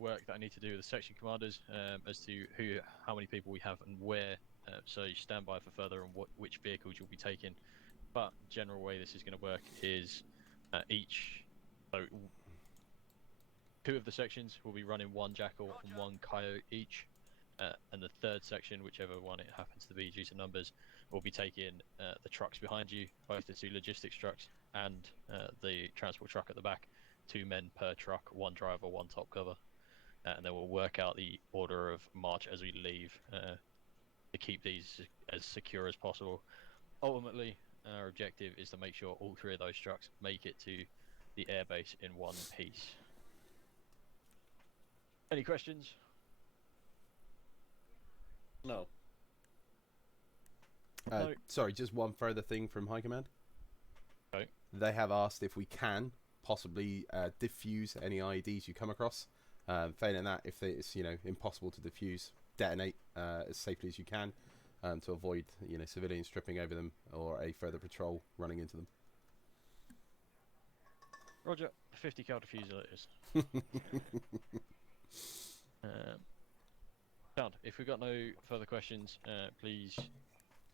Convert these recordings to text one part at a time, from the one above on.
work that I need to do with the section commanders as to how many people we have and where. So you stand by for further on which vehicles you'll be taking. But general way this is going to work is so 2 of the sections will be running 1 jackal and 1 coyote each, and the 3rd section, whichever one it happens to be due to numbers, will be taking the trucks behind you, both the 2 logistics trucks and the transport truck at the back. 2 men per truck, 1 driver, 1 top cover, and then we'll work out the order of march as we leave to keep these as secure as possible. Ultimately, our objective is to make sure all 3 of those trucks make it to the airbase in one piece. Any questions? No. No. Sorry, just one further thing from High Command. Okay. They have asked if we can possibly diffuse any IEDs you come across. Failing that, if it's impossible to diffuse, detonate as safely as you can to avoid civilians tripping over them or a further patrol running into them. Roger. 50 cal diffuser it is. Sound. If we've got no further questions, please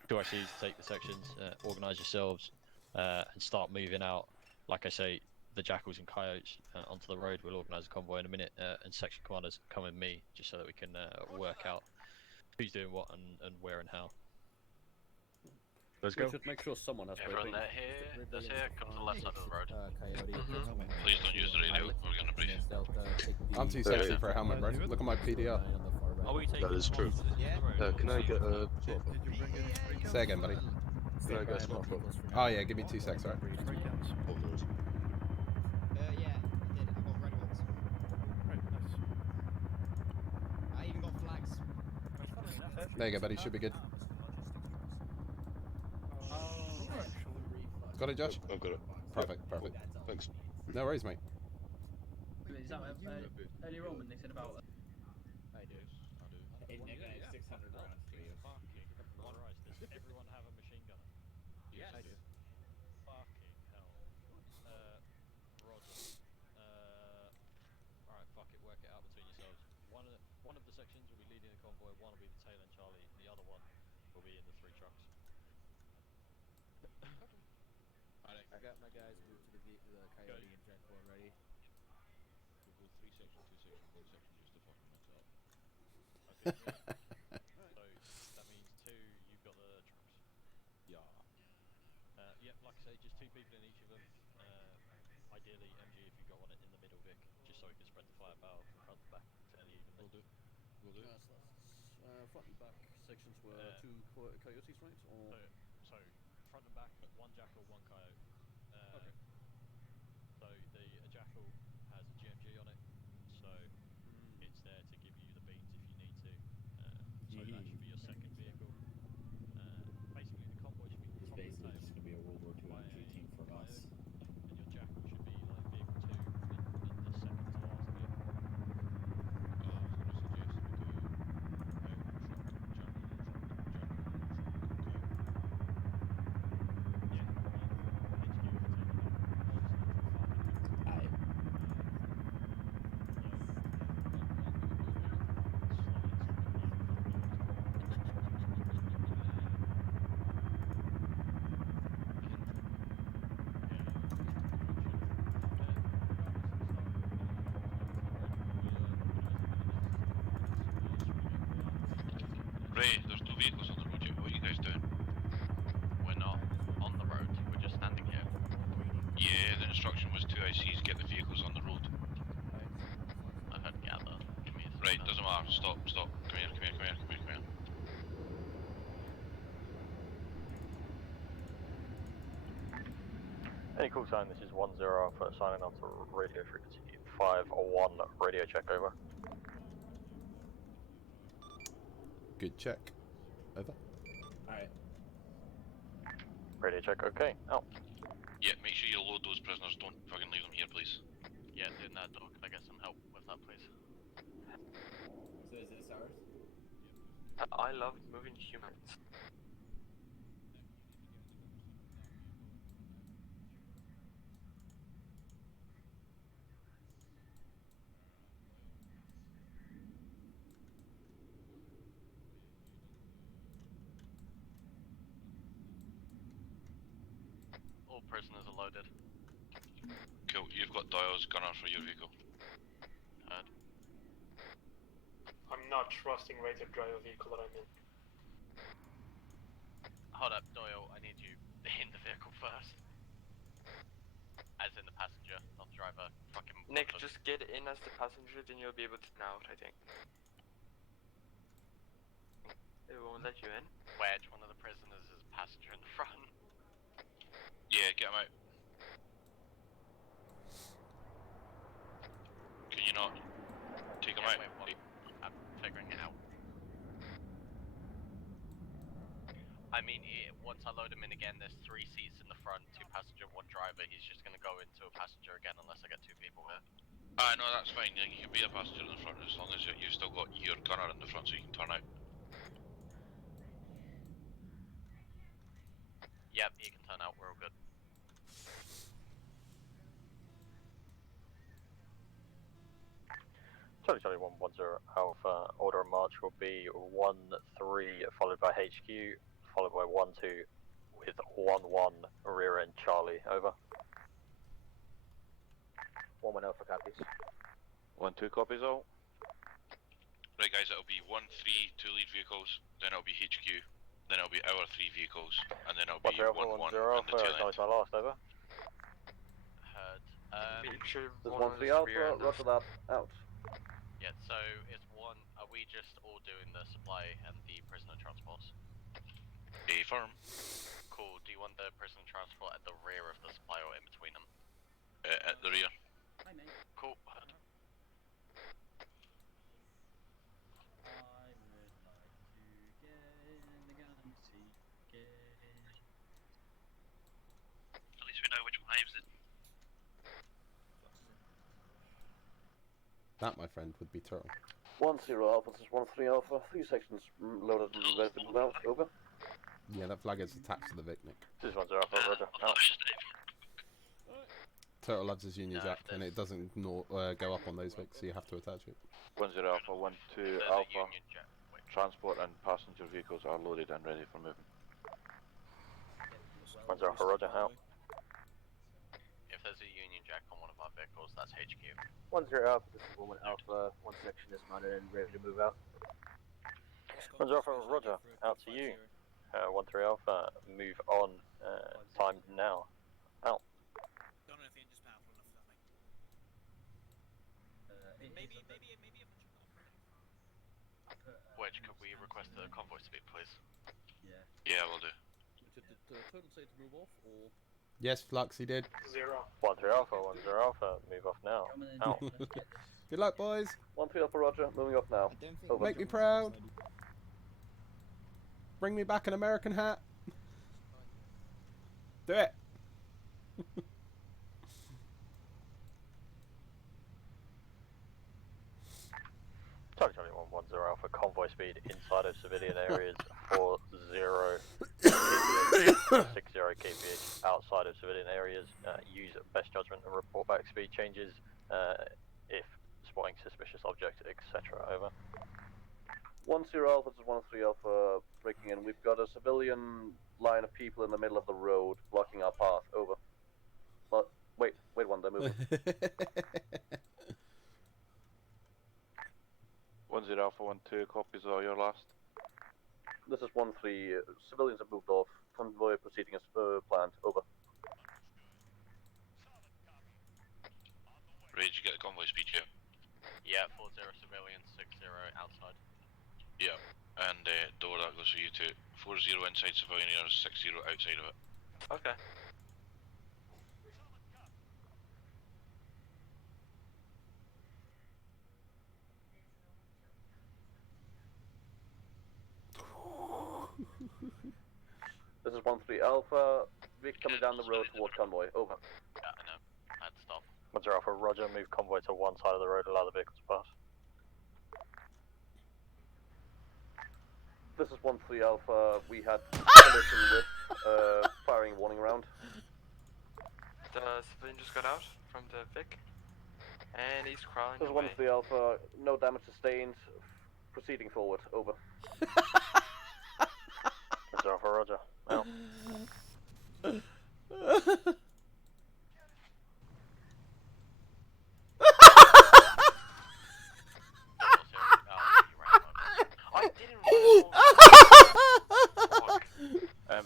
2ICs take the sections, organise yourselves, and start moving out. Like I say, the jackals and coyotes onto the road. We'll organise a convoy in a minute, and section commanders come with me just so that we can work out who's doing what and where and how. Let's go. We should make sure someone has Everyone briefing. that's here, come to the left side of the road. Coyote. Please don't use the radio, we're gonna brief. I'm too sexy for a helmet, bro. Look at my PDR. Are we taking That is true. Can I get a swap? Say again, buddy. Can I get a swap? Oh yeah, give me 2 secs, alright? Yeah, I did. I got red ones. Right, nice. I even got flags. There you go, buddy. Should be good. Got it, Josh? I've got it. Perfect, perfect. Thanks. No worries, mate. Is that earlier on when they said about... I do. 600 rounds for you. Alright, does everyone have a machine gunner? Yes. I do. Fucking hell. Roger. Alright, fuck it, work it out between yourselves. One of the sections will be leading the convoy, one will be the tail end Charlie, and the other one will be in the 3 trucks. I got my guys moved to the coyote and jackal already. We'll go 3 section, 2 section, 1 section just to fucking mix it up. Okay. So that means 2, you've got the trucks. Yeah. Yep, like I say, just 2 people in each of them. Ideally, MG if you've got one in the middle, Vic, just so we can spread the firepower from front to back fairly evenly. Will do. Front and back sections were 2 coyotes, right? Or... So front and back, 1 jackal, 1 coyote. Okay. So the jackal has a GMG on it, so it's there to give you the beans if you need to. So that should be your second vehicle. Basically, the convoy should be It's basically just going to be a World War II MG team from us. and your jackal should be like vehicle 2 and the second to last vehicle. Ray, there's 2 vehicles on the road here. What are you guys doing? We're not on the road, we're just standing here. Yeah, the instruction was 2 ICs, get the vehicles on the road. I heard gather. Right, doesn't matter. Stop. Come here. Any call sign, this is 10 Alpha, signing on to radio frequency 501, radio check over. Good check. Over. Alright. Radio check, okay, out. Yeah, make sure you load those prisoners, don't fucking leave them here, please. Yeah, doing that, Doc. Can I get some help with that, please? So is this ours? I love moving humans. All prisoners are loaded. Cool, you've got dials gunner for your vehicle. Heard. I'm not trusting Ray to drive a vehicle that I'm in. Hold up, Doyle, I need you in the vehicle first. As in the passenger, not the driver. Fucking Nick, just get in as the passenger, then you'll be able to turn out, I think. It won't let you in. wedge one of the prisoners as a passenger in the front. Yeah, get him out. Can you not take him out? Wait, what? I'm figuring it out. I mean, once I load him in again, there's 3 seats in the front, 2 passenger, 1 driver. He's just gonna go into a passenger again unless I get 2 people here. No, that's fine. Yeah, you can be a passenger in the front as long as you've still got your gunner in the front so you can turn out. Yep, he can turn out. We're all good. Charlie 110 Alpha, order of march will be 1-3 followed by HQ, followed by 1-2 with 1-1 rear end Charlie, over. 1-1 Alpha copies. 1-2 copies all. Right guys, it'll be 1-3 2 lead vehicles, then it'll be HQ, then it'll be our 3 vehicles, and then it'll be 1-1 in the tail end. Acknowledge my last, over. Heard. There's 1-3 Alpha, roger that, out. Yeah, so it's one. Are we just all doing the supply and the prisoner transports? A firm. Cool. Do you want the prisoner transport at the rear of the supply or in between them? At the rear. Hi, mate. Cool. Heard. I would like to get in the gun seat. Get in. At least we know which waves it. That, my friend, would be Turtle. 1-0 Alpha, this is 1-3 Alpha, 3 sections loaded and ready to move out, over. Yeah, that flag is attached to the Vic, Nick. This is 1-0 Alpha, roger, out. Turtle loves his Union Jack, and it doesn't go up on those Vics, so you have to attach it. 1-0 Alpha, 1-2 Alpha, transport and passenger vehicles are loaded and ready for movement. 1-0 Alpha, roger, out. If there's a Union Jack on one of our vehicles, that's HQ. 1-0 Alpha, this is 1-1 Alpha, 1 section is mounted and ready to move out. 1-0 Alpha, roger, out to you. 1-3 Alpha, move on, time now, out. Don't know if the engine's powerful enough for that, mate. Maybe Wedge, could we request the convoy speed, please? Yeah. Yeah, we'll do. Did Turtle say to move off, or...? Yes, Flux, he did. 1-3 Alpha, 1-0 Alpha, move off now, Coming in. out. Let's get this. Good luck, boys. 1-3 Alpha, roger, moving off now. Over. Make me proud. Bring me back an American hat. Do it. Charlie 110 Alpha, convoy speed inside of civilian areas 40 kph, 60 kph outside of civilian areas. Use best judgment and report back speed changes if spotting suspicious objects, etc. Over. 1-0 Alpha, this is 1-3 Alpha, breaking in. We've got a civilian line of people in the middle of the road blocking our path, over. But, wait one, they're moving. 1-0 Alpha, 1-2, copies are your last. This is 1-3, civilians have moved off, convoy proceeding as planned, over. Ready to get the convoy speed, yeah? Yeah, 40 civilians, 60 outside. Yeah, and door that goes for you too. 40 inside civilian areas, 60 outside of it. Okay. This is 1-3 Alpha, Vic coming down the road toward convoy, over. Yeah, I know. I had to stop. 1-0 Alpha, roger, move convoy to one side of the road, allow the vehicles to pass. This is 1-3 Alpha, we had collision with firing warning round. The civilian just got out from the Vic, and he's crawling This is away. 1-3 Alpha, no damage sustained, proceeding forward, over. 1-0 Alpha, roger, out. I didn't realize.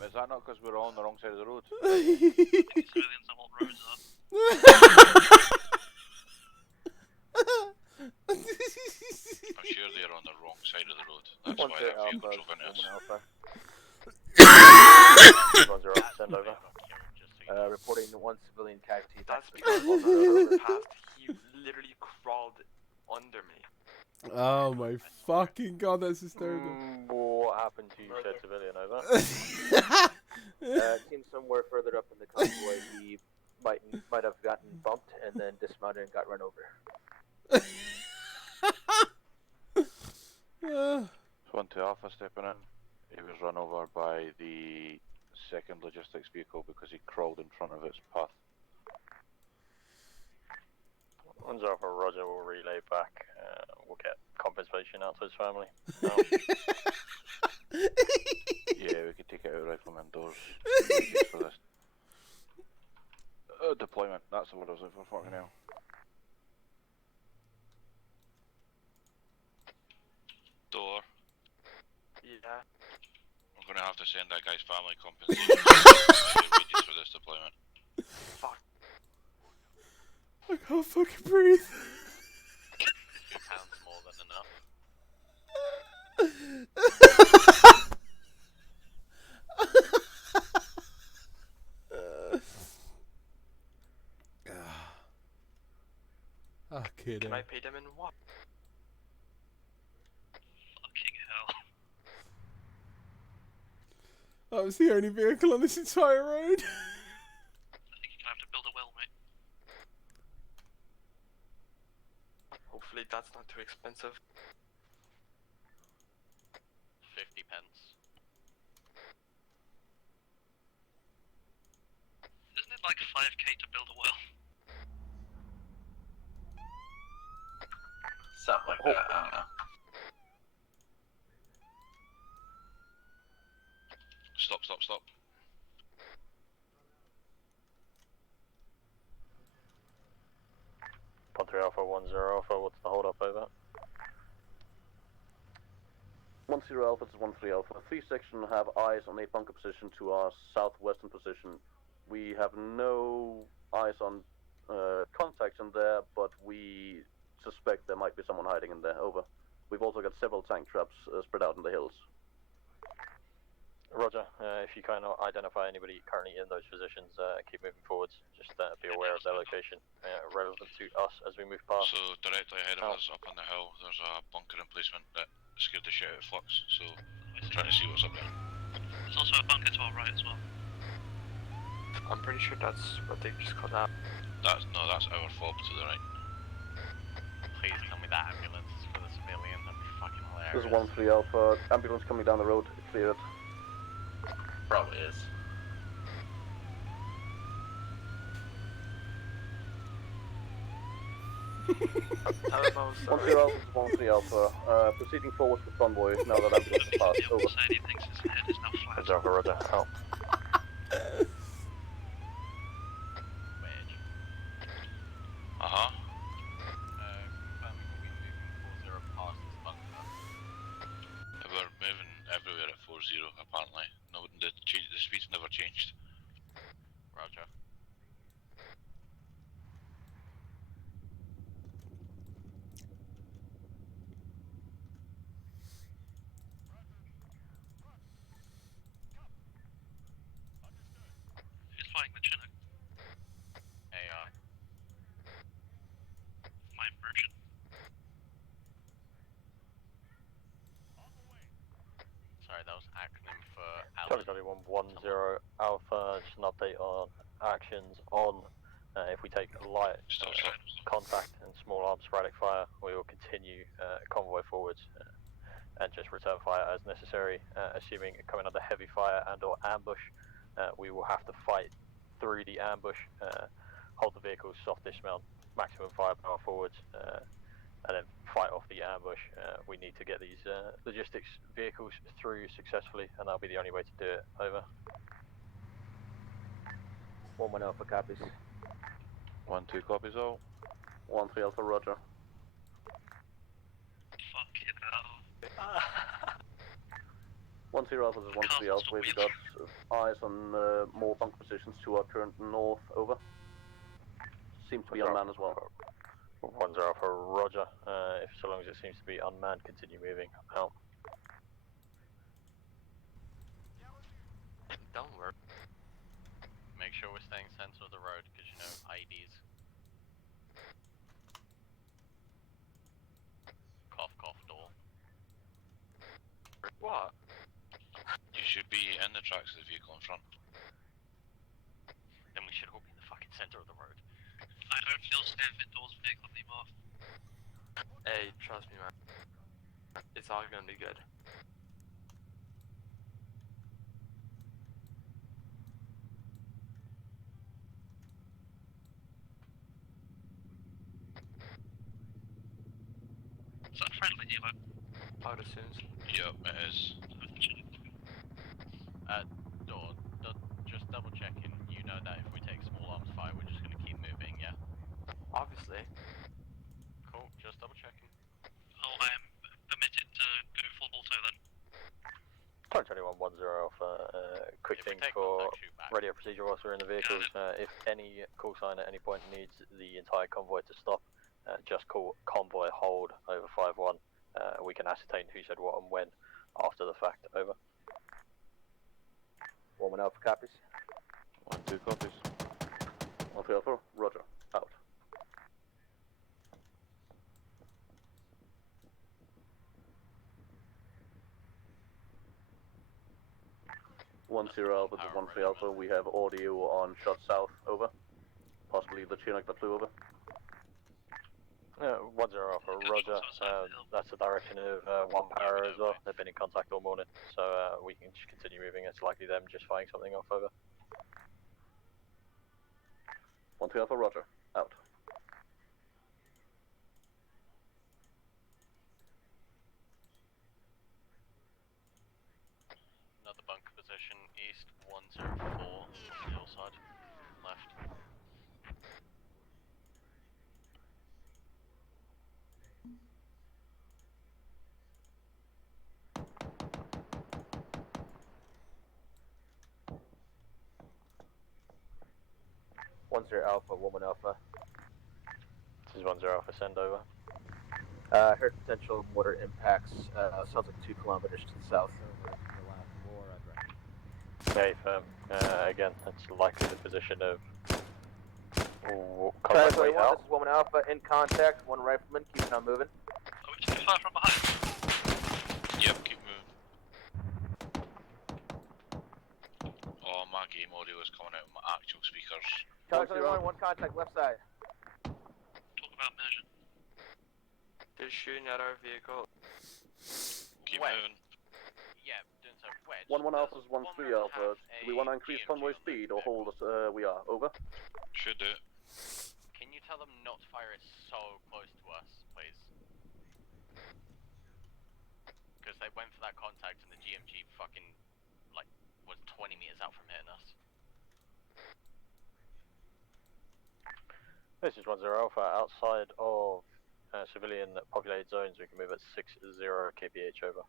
Is that not because we're all on the wrong side of the road? Civilians on what roads are. I'm sure they're on the wrong side of the road. That's why that vehicle drove into us. Send over. Reporting one civilian casualty. That's because on the past he literally crawled under me. Oh my fucking god, that's hysterical. What happened to said civilian, over? Seems somewhere further up in the convoy he might have gotten bumped and then dismounted and got run over. 1-2 Alpha stepping in. He was run over by the second logistics vehicle because he crawled in front of its path. 1-0 Alpha, Roger, will relay back. We'll get compensation out to his family. Yeah, we could take it out rifleman doors for this. Deployment, that's the word I was looking for, fucking hell. Door. Yeah. We're gonna have to send that guy's family compensation wages for this deployment. Fuck. I can't fucking breathe. £2 more than enough. Okay, Can I pay them in what? Fucking hell. That was the only vehicle on this entire road. I think you're gonna have to build a well, mate. Hopefully that's not too expensive. 50 pence. Isn't it like 5k to build a well? Something like that, I don't know. Stop, stop, stop. Panther Alpha 1-0 Alpha, what's the hold up over? 1-0 Alpha to 1-3 Alpha. 3 section have eyes on a bunker position to our southwestern position. We have no eyes on contacts in there, but we suspect there might be someone hiding in there. Over. We've also got several tank traps spread out in the hills. Roger, if you cannot identify anybody currently in those positions, keep moving forwards. Just be aware of their location, relevant to us as we move past. So directly ahead of us, up on the hill, there's a bunker emplacement that scared the shit out of Flux, so I'm trying to see what's up there. There's also a bunker to our right as well. I'm pretty sure that's what they just called out. That's our fob to the right. Please tell me that ambulance is for the civilian, that'd be fucking hilarious. This is 1-3 Alpha. Ambulance coming down the road. Clear it. Probably is. How about 1-0 Alpha to 1-3 Alpha. Proceeding forward with convoy now that ambulance is passed. Over. He thinks his head is now flat. Roger, Roger, out. Uh-huh. We're moving everywhere at 4-0 apparently. No, the speed's never changed. Roger. Who's flying the Chinook? AI. My version. Sorry, that was an acronym for Charlie Charlie 1-1-0 Alpha, just an update on actions on if we take light contact and small arms sporadic fire, we will continue convoy forwards and just return fire as necessary. Assuming coming under heavy fire and or ambush, we will have to fight through the ambush, hold the vehicles, soft dismount, maximum firepower forwards, and then fight off the ambush. We need to get these logistics vehicles through successfully, and that'll be the only way to do it. Over. 1-1 Alpha copies. 1-2 copies all. 1-3 Alpha, roger. Fucking hell. 1-0 Alpha, this is 1-3 Alpha. We've got eyes on more bunker positions to our current north, over. Seem to be unmanned as well. 1-0 Alpha, roger. If so long as it seems to be unmanned, continue moving. Out. Don't worry. Make sure we're staying center of the road, because you know, IDs. Cough, cough, door. What? You should be in the tracks of the vehicle in front. Then we should all be in the fucking center of the road. I don't feel safe indoors vehicle anymore. Hey, trust me, man. It's all gonna be good. Is that friendly, Hilo? I would assume so. Yep, it is. Door, just double checking. You know that if we take small arms fire, we're just gonna keep moving, yeah? Obviously. Cool, just double checking. Oh, I am permitted to go full auto then. 21 Alpha, quick thing for radio procedure whilst we're in the vehicles. If any call sign at any point needs the entire convoy to stop, just call convoy hold over 5-1. We can ascertain who said what and when after the fact. Over. 1-1 Alpha copies. 1-2 copies. 1-3 Alpha, roger. Out. One zero Alpha to 1-3 Alpha. We have audio on shot south. Over. Possibly the Chinook that flew over. 1-0 Alpha, roger. That's the direction of 1 Para as well. They've been in contact all morning, so we can just continue moving. It's likely them just firing something off. Over. 1-3 Alpha, roger. Out. Another bunker position, east 104, hillside, left. Alpha, 1-1 Alpha. This is 1-0 Alpha, send over. Heard potential mortar impacts. Sounds like 2 kilometers to the south. Okay, firm. Again, that's likely the position of Contact way out. This is 1-1 Alpha, in contact, 1 rifleman, keep on moving. Are we taking fire from behind? Yep, keep moving. Oh, my game audio is coming out of my actual speakers. Contact 1 contact, left side. Talk about immersion. They're shooting at our vehicle. Keep moving. Yeah, doing so. Wedge. 1-1 Alpha is 1-3 Alpha. Do we want to increase convoy speed or hold us? We are. Over. Should do. Can you tell them not to fire it so close to us, please? Because they went for that contact and the GMG fucking, like, was 20 meters out from hitting us. This is 1-0 Alpha. Outside of civilian populated zones, we can move at 60 kph. Over.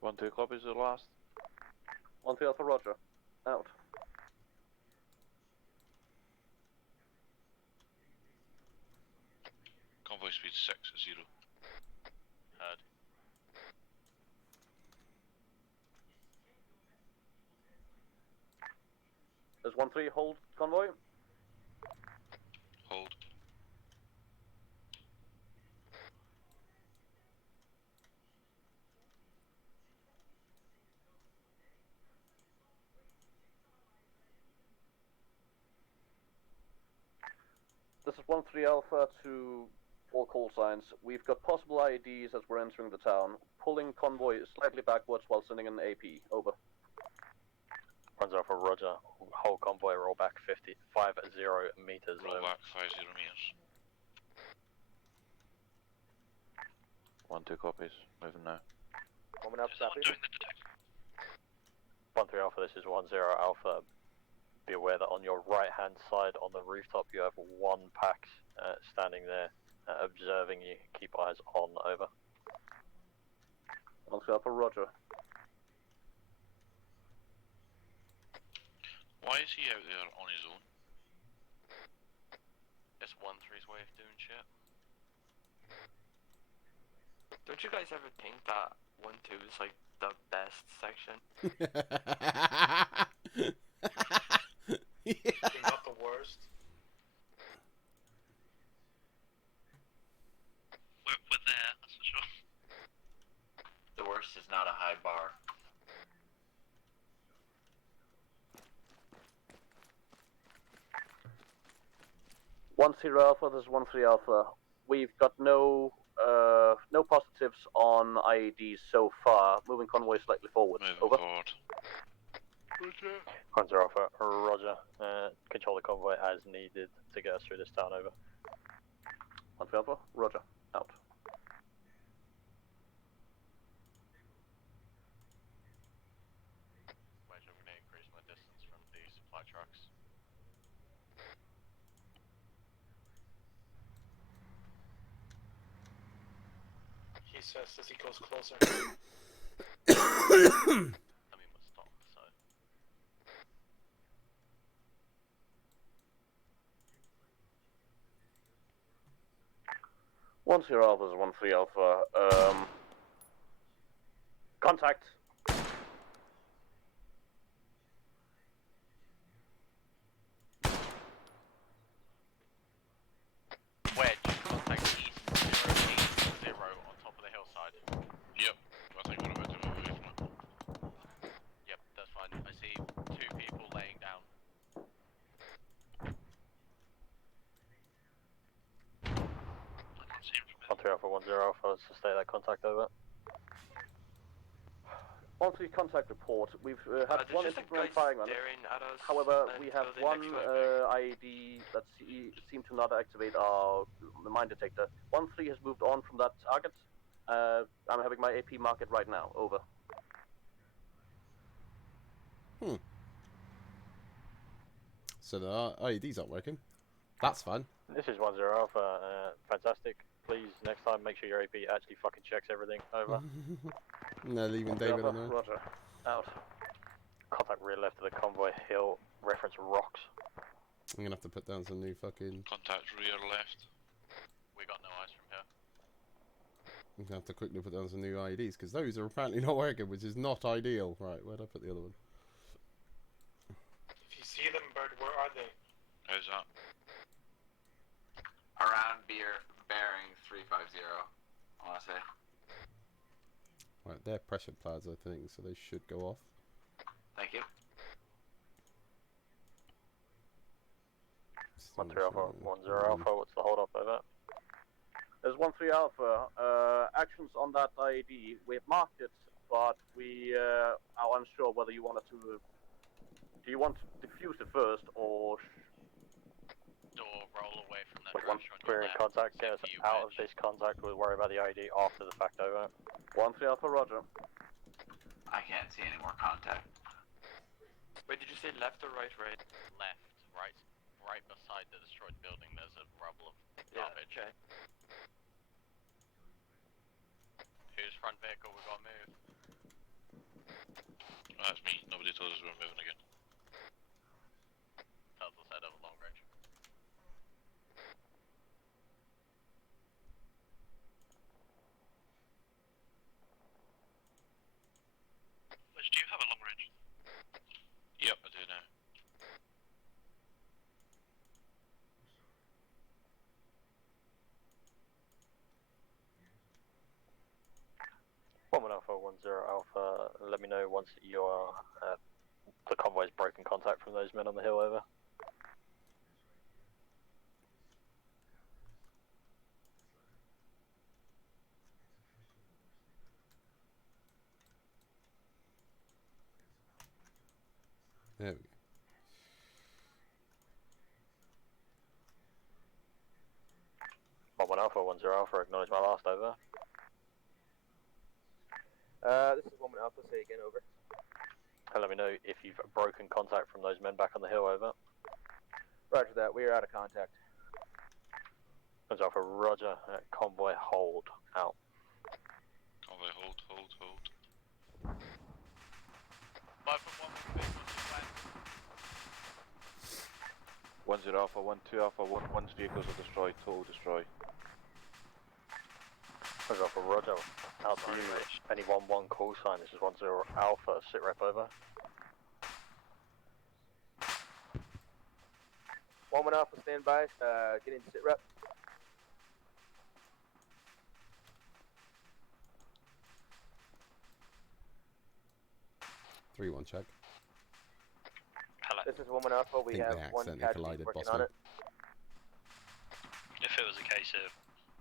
One, 2 copies at last. 1-3 Alpha, roger. Out. Convoy speed 6-0. Heard. There's 1-3 hold convoy. Hold. This is 1-3 Alpha to all call signs. We've got possible IEDs as we're entering the town. Pulling convoy slightly backwards while sending an AP. Over. 1-0 Alpha, roger. Whole convoy roll back 50 meters. Roll back 50 meters. 1-2 copies. Moving now. Moment out, Sappy. Doing the detect. 1-3 Alpha, this is 1-0 Alpha. Be aware that on your right hand side on the rooftop you have one pack standing there observing you. Keep eyes on, over. 1-3 Alpha, roger. Why is he out there on his own? It's 1-3's way of doing shit. Don't you guys ever think that 1-2 is like the best section? You're not the worst. We're there, that's for sure. The worst is not a high bar. One zero Alpha, this is 1-3 Alpha. We've got no positives on IEDs so far. Moving convoy slightly forward. Moving Over. forward. 1-0 Alpha, roger. Control the convoy as needed to get us through this town, over. 1-3 Alpha, roger. Out. Imagine I'm gonna increase my distance from the supply trucks. He says as he goes closer. I mean, we're stopped, so. 1-0 Alpha, this is 1-3 Alpha. Contact. Wedge, contact east 080 on top of the hillside. Yep, I think we're about to move away from it. Yep, that's fine. I see 2 people laying down. I can't see him from 1-3 Alpha, 1-0 Alpha, sustain that contact, over. 1-3 contact report. We've had There's one just a incident guy firing on us. staring at us. However, and we have building one next to us. IED that seemed to not activate our mine detector. 1-3 has moved on from that target. I'm having my AP market right now. Over. So the IEDs aren't working. That's fun. This is 1-0 Alpha, fantastic. Please, next time, make sure your AP actually fucking checks everything, over. No, leaving David on there. Roger. Out. Contact rear left of the convoy hill, reference rocks. I'm gonna have to put down some new fucking. Contact rear left. We got no eyes from here. I'm gonna have to quickly put down some new IEDs because those are apparently not working, which is not ideal. Right, where'd I put the other one? If you see them, Bird, where are they? How's that? Around bearing 350, I want to say. Right, they're pressure pads, I think, so they should go off. Thank you. 1-3 Alpha, 1-0 Alpha, what's the hold up, over? There's 1-3 Alpha. Actions on that IED. We have marked it, but we are unsure whether you wanted to. Do you want to defuse it first, or? Door roll away from that One direction on your query left. contact, get us Same for you, out of Wedge. this contact, we'll worry about the ID after the fact, over. 1-3 Alpha, roger. I can't see any more contact. Wait, did you say left or right? Right. Left, right beside the destroyed building. There's a rubble of Yeah, garbage. okay. Whose front vehicle we got moved? That's me. Nobody told us we were moving again. Tells us head over long range. Which, do you have a long range? Yep, I do now. Alpha, 1-0 Alpha, let me know once your the convoy's broken contact from those men on the hill, over. There we go. Alpha, 1-0 Alpha, acknowledge my last, over. This is Woman Alpha, say again, over. Let me know if you've broken contact from those men back on the hill, over. Roger that, we are out of contact. Women's Alpha, roger. Convoy, hold, out. Convoy, hold. 10 Alpha, 12 Alpha, one's vehicles are destroyed, total destroy. Women's Alpha, roger. Out to you. Any 1-1 call sign, this is 10 Alpha, sit rep over. Woman Alpha, stand by, get in sit rep. Three one check. Hello. This is Woman Alpha, we have one casualty working on it. If it was a case of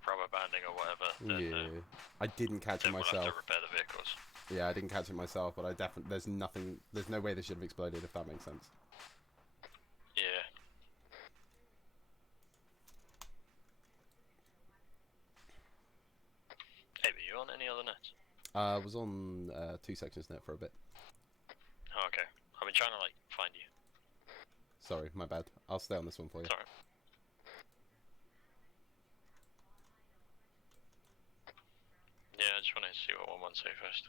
rubber banding or whatever, then Yeah, I didn't catch it we'll myself. have to repair the vehicles. Yeah, I didn't catch it myself, but I definitely there's no way they should have exploded, if that makes sense. Yeah. Hey, were you on any other nets? I was on 2 sections net for a bit. Oh, okay. I've been trying to, like, find you. Sorry, my bad. I'll stay on this one for you. Sorry. Yeah, I just wanted to see what 1-1 say first.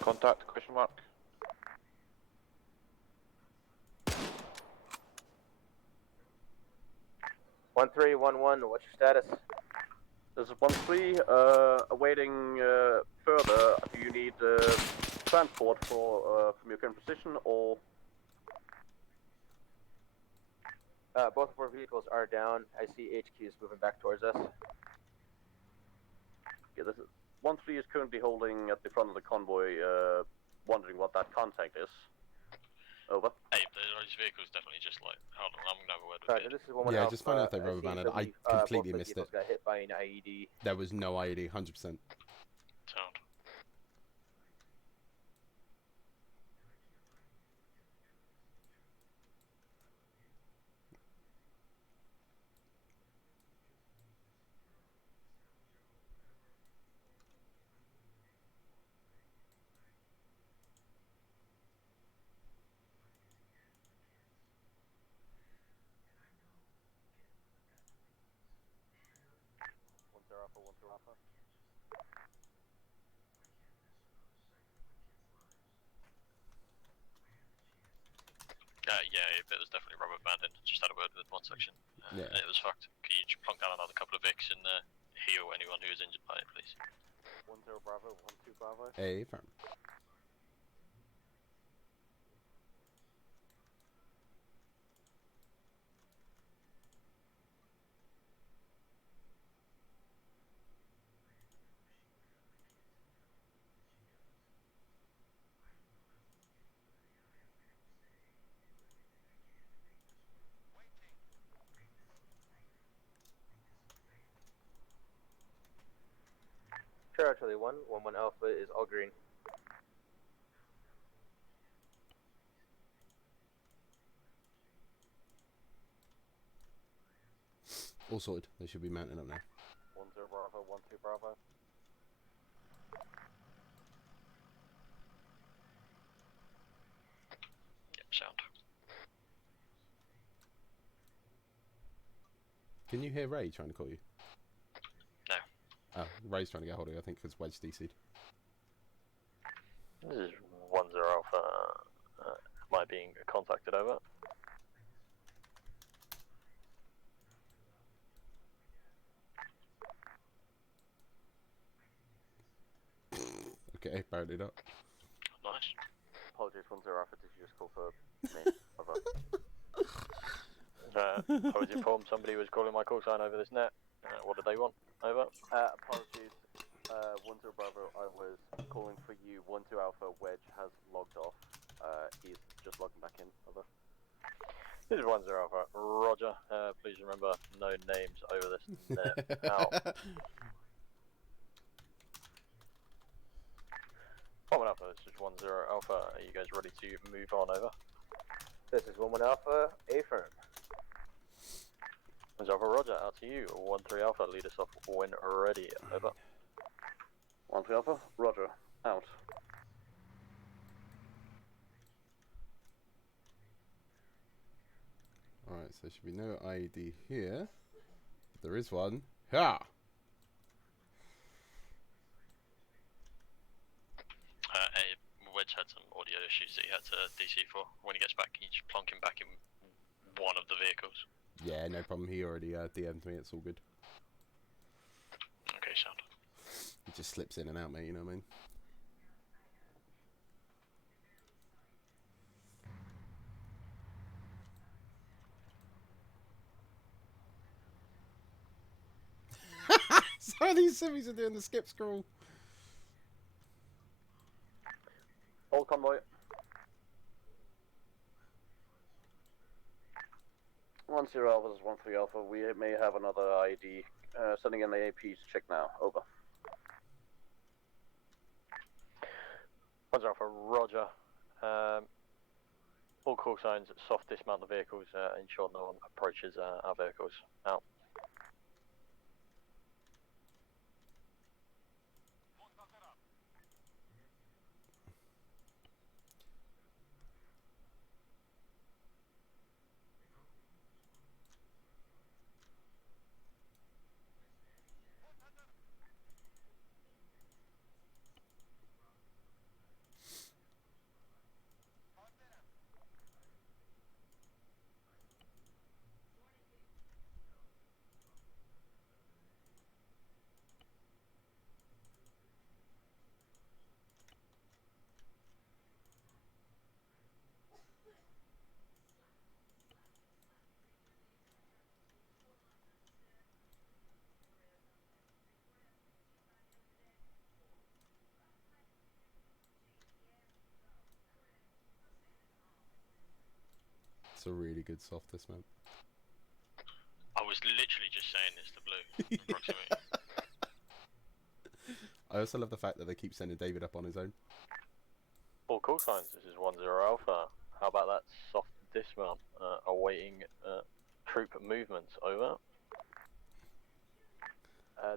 Contact, question mark. One 311, what's your status? This is 1-3, awaiting further. Do you need transport for from your current position, or? Both of our vehicles are down. I see HQ is moving back towards us. Yeah, this is 1-3 is currently holding at the front of the convoy, wondering what that contact is. Over. Hey, those vehicles definitely just, like, hold on, I'm gonna have a word with Roger, this is Woman Yeah, Alpha. just find out if they rubber banded. I completely missed it. Got hit by an IED. There was no IED, 100%. Sound. Yeah, it was definitely rubber banded. Just had a word with one section. Yeah. And it was fucked. Can you just plunk down another couple of Vicks and heal anyone who is injured by it, please? 10 Bravo, 12 Bravo. A firm. Charlie 1, 1-1 Alpha is all green. All sorted. They should be mounting up now. 10 Bravo, 12 Bravo. Yep, sound. Can you hear Ray trying to call you? No. Oh, Ray's trying to get hold of you, I think, because Wedge DC'd. This is 10 Alpha. Am I being contacted, over? Okay, apparently not. Nice. Apologies, 10 Alpha, did you just call for me? Over. I was informed somebody was calling my call sign over this net. What did they want? Over. Apologies, 10 Bravo, I was calling for you. 12 Alpha, Wedge has logged off. He's just logging back in. Over. This is 10 Alpha. Roger. Please remember, no names over this net. Out. this is 10 Alpha. Are you guys ready to move on over? This is 11 Alpha, affirm. 1 Alpha, roger, out to you. 13 Alpha, lead us off when ready. Over. 13 Alpha, roger, out. Alright, so there should be no IED here. There is one. Ha! Wedge had some audio issues that he had to DC for. When he gets back, you just plonk him back in one of the vehicles. Yeah, no problem. He already DM'd me. It's all good. Okay, sound. He just slips in and out, mate. You know what I mean? So these civvies are doing the skip scroll. Hold convoy. 10 Alpha, this is 13 Alpha. We may have another IED. Sending in the APs. Check now. Over. 1 Alpha, roger. All call signs, soft dismount the vehicles, ensure no one approaches our vehicles. Out. It's a really good soft dismount. I was literally just saying this to Blue. Approximately. I also love the fact that they keep sending David up on his own. All call signs, this is 10 Alpha. How about that soft dismount? Awaiting troop movements. Over.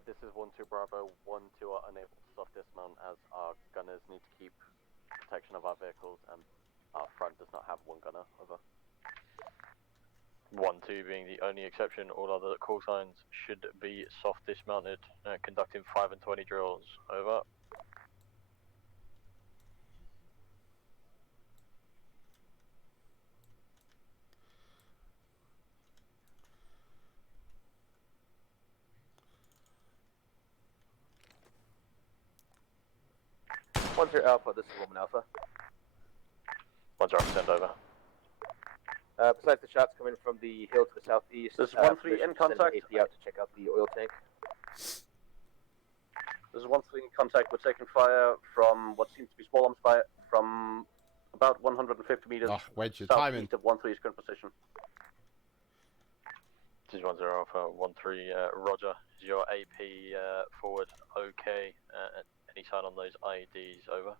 This is 12 Bravo. 12 are unable to soft dismount as our gunners need to keep protection of our vehicles, and our front does not have one gunner. Over. 1-2 being the only exception, all other call signs should be soft dismounted, conducting 5 and 20 drills. Over. One zero Alpha, this is Woman Alpha. 1 Alpha, send over. Besides the shots coming from the hill to the southeast, This is 13 in contact. AP out to check out the oil tank. This is 13 in contact. We're taking fire from what seems to be small arms fire from about 150 meters Wedge, your southeast of 13's current position. This is 10 Alpha, 13, roger. Is your AP forward okay? Any sign on those IEDs? Over.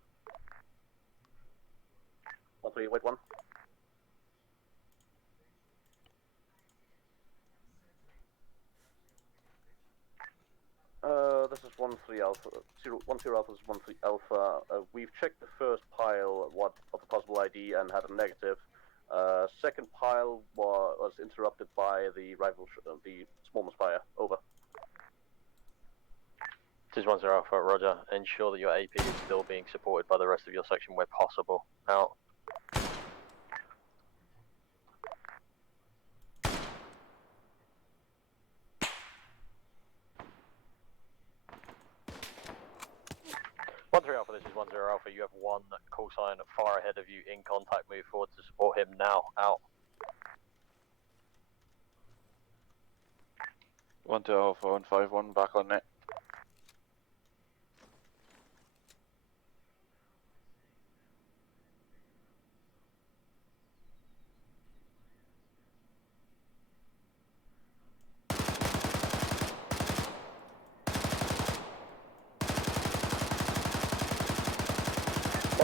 13, wait one. This is 13 Alpha. 10 Alpha is 13 Alpha. We've checked the first pile of the possible ID and had a negative. Second pile was interrupted by the the smallest fire. Over. This is 10 Alpha, roger. Ensure that your AP is still being supported by the rest of your section where possible. Out. Alpha, this is 10 Alpha. You have one call sign far ahead of you in contact. Move forward to support him now. Out. 12 Alpha, 151 back on net.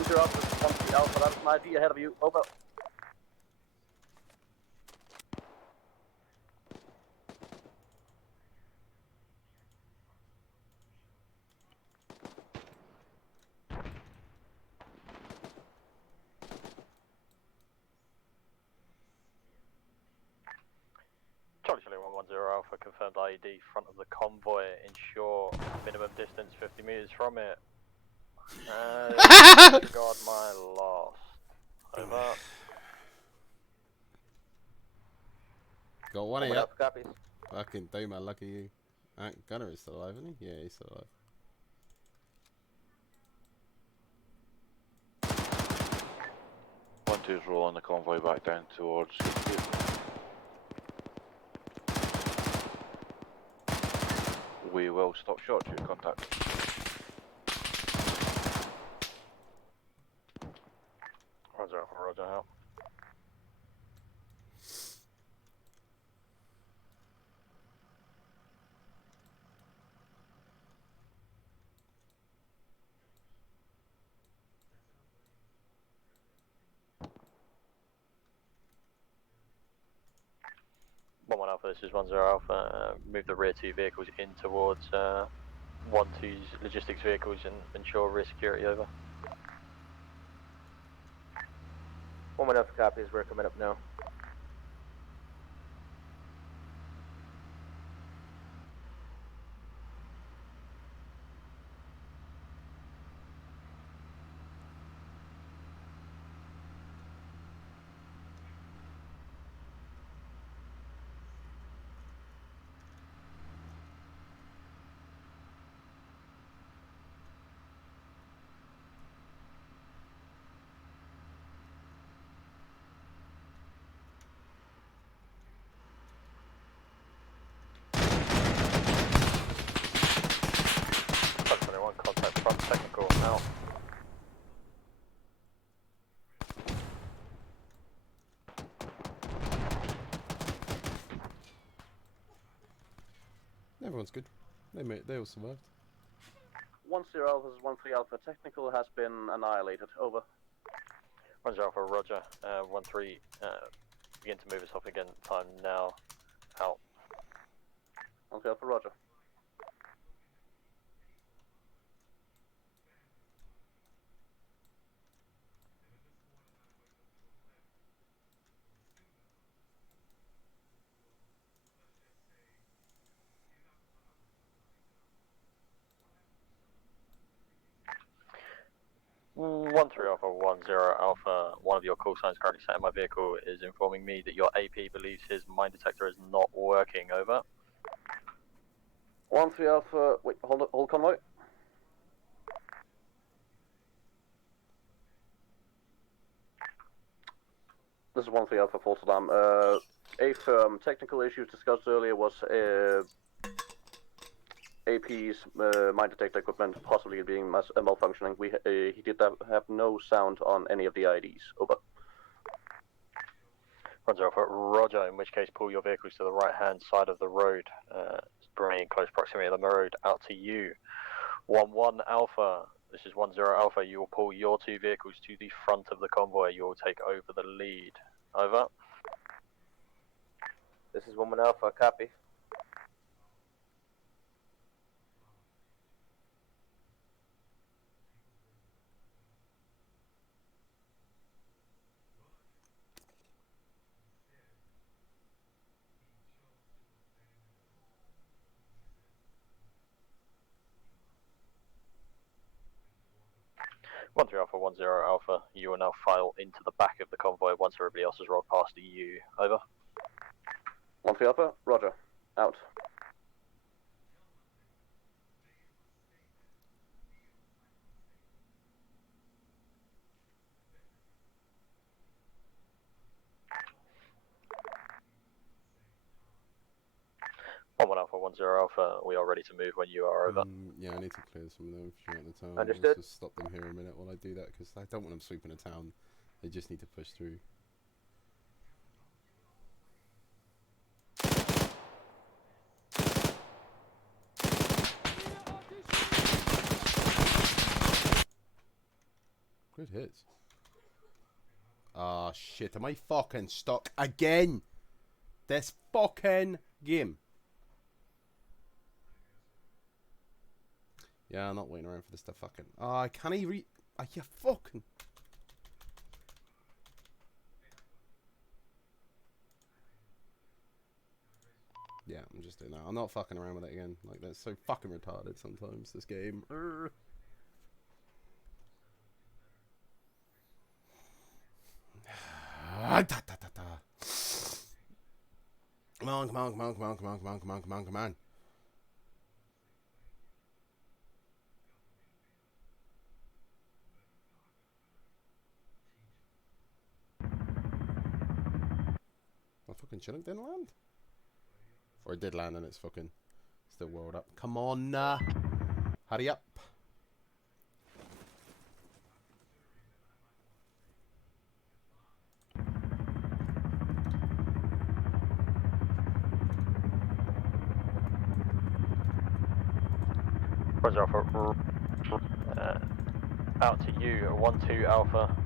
10 Alpha, this is 13 Alpha, that's an ID ahead of you, over. Charlie 110 Alpha, confirmed IED, front of the convoy, ensure minimum distance 50 meters from it. God, my lost. Over. Got one of you. Copies. Fucking do, man, lucky you. Gunner is still alive, isn't he? Yeah, he's still alive. One two's rolling the convoy back down towards. We will stop short to contact. Roger, roger out. One Alpha, this is 10 Alpha. Move the rear two vehicles in towards 1-2's logistics vehicles and ensure rear security, over. 1 Alpha copies, we're coming up now. Contact front technical now. Everyone's good. They all survived. 10 Alpha, this is 13 Alpha, technical has been annihilated, over. 10 Alpha, roger. 13, begin to move us off again. Time now. Out. 10 Alpha, roger. One 3 Alpha, 10 Alpha. One of your call signs currently set in my vehicle is informing me that your AP believes his mine detector is not working. Over. 13 Alpha, wait, hold convoy. This is 13 Alpha, false alarm. A firm, technical issues discussed earlier was AP's mine detector equipment possibly being malfunctioning. He did have no sound on any of the IDs. Over. 10 Alpha, roger. In which case, pull your vehicles to the right-hand side of the road. Bring in close proximity of the road. Out to you. 1 Alpha. This is 10 Alpha. You will pull your two vehicles to the front of the convoy. You will take over the lead. Over. This is 1 Alpha, copy. One 3 Alpha, 10 Alpha. You will now file into the back of the convoy once everybody else has rolled past you. Over. 13 Alpha, roger. Out. One Alpha, 10 Alpha. We are ready to move when you are. Over. Yeah, I need to clear some of them if you're out of the town. Understood. Let's just stop them here a minute while I do that, because I don't want them sweeping a town. They just need to push through. Good hits. Ah, shit. Am I fucking stuck again? This fucking game. Yeah, I'm not waiting around for this to fucking... Ah, I can't even... Ah, you fucking... Yeah, I'm just doing that. I'm not fucking around with it again. Like, that's so fucking retarded sometimes, this game. Urgh. Come on, come on, come on, come on, come on, come on, come on, come on, come on. My fucking Chinook didn't land? Or it did land and it's fucking still whirled up. Come on, hurry up. Roger Alpha. Out to you, 1-2 Alpha.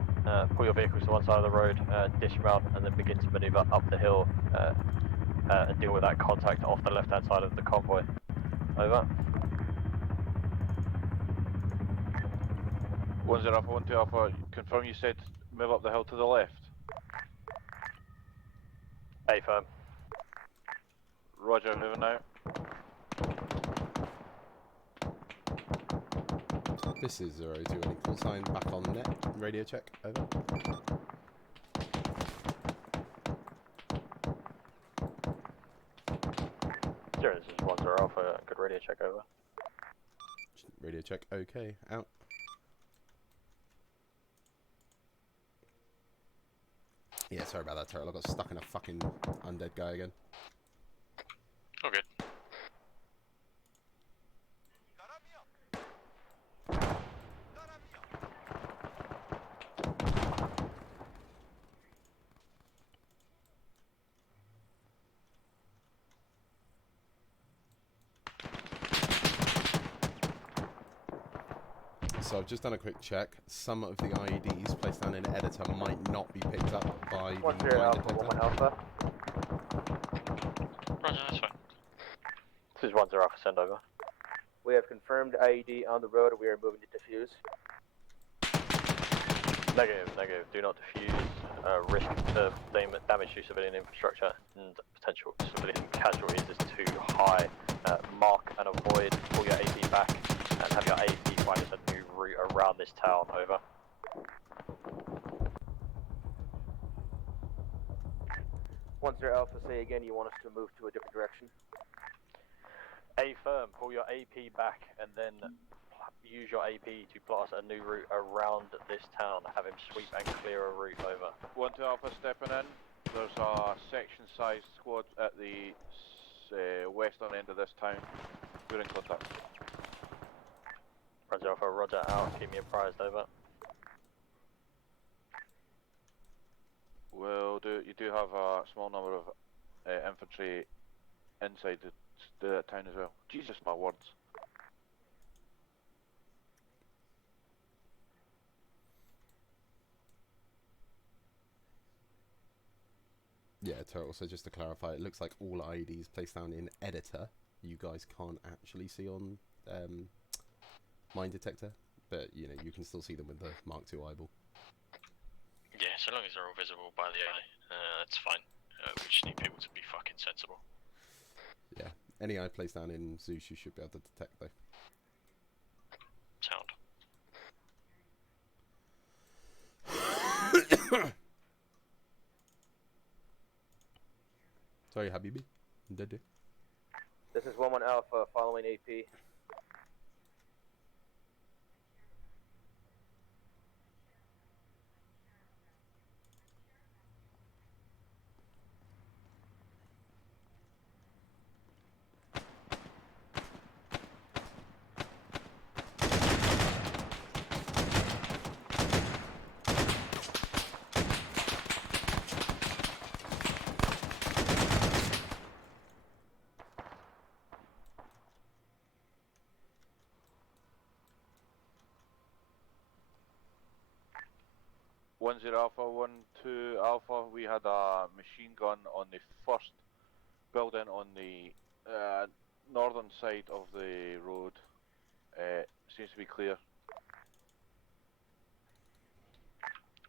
Pull your vehicles to one side of the road, dismount, and then begin to maneuver up the hill and deal with that contact off the left-hand side of the convoy. Over. 10 Alpha, 12 Alpha, confirm you said move up the hill to the left. A firm. Roger, moving now. This is 0-2, any call sign back on net. Radio check, over. Sure, this is 10 Alpha, good radio check, over. Radio check, okay, out. Yeah, sorry about that, Turtle. I got stuck in a fucking undead guy again. All good. So I've just done a quick check. Some of the IEDs placed down in editor might not be picked up by the mine detector. 1 Alpha. Roger, that's fine. This is 10 Alpha, send over. We have confirmed IED on the road. We are moving to defuse. Negative, negative. Do not defuse. Risk of damage to civilian infrastructure and potential civilian casualties is too high. Mark and avoid. Pull your AP back and have your AP find us a new route around this town. Over. 10 Alpha, say again. You want us to move to a different direction? A firm. Pull your AP back and then use your AP to plot us a new route around this town. Have him sweep and clear a route. Over. 1-2 Alpha stepping in. There's a section-sized squad at the western end of this town. We're in contact. Roger Alpha, roger out. Keep me apprised. Over. Will do. You do have a small number of infantry inside the town as well. Jesus, my words. Yeah, Turtle, so just to clarify, it looks like all IEDs placed down in editor you guys can't actually see on mine detector, but you know, you can still see them with the Mark II eyeball. Yeah, so long as they're all visible by the eye, that's fine. We just need people to be fucking sensible. Yeah, any eye placed down in Zeus you should be able to detect though. Sound. Sorry, Habibi. Dead. This is 1-1 Alpha following AP. 10 Alpha, 12 Alpha, we had a machine gun on the first building on the northern side of the road. Seems to be clear.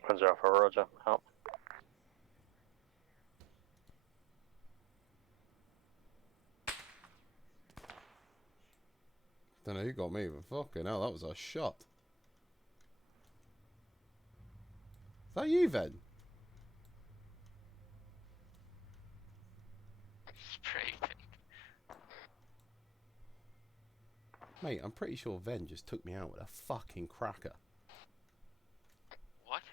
10 Alpha, roger. Out. Don't know who got me, but fucking hell, that was a shot. Is that you, Ven? Spray paint. Mate, I'm pretty sure Ven just took me out with a fucking cracker. What?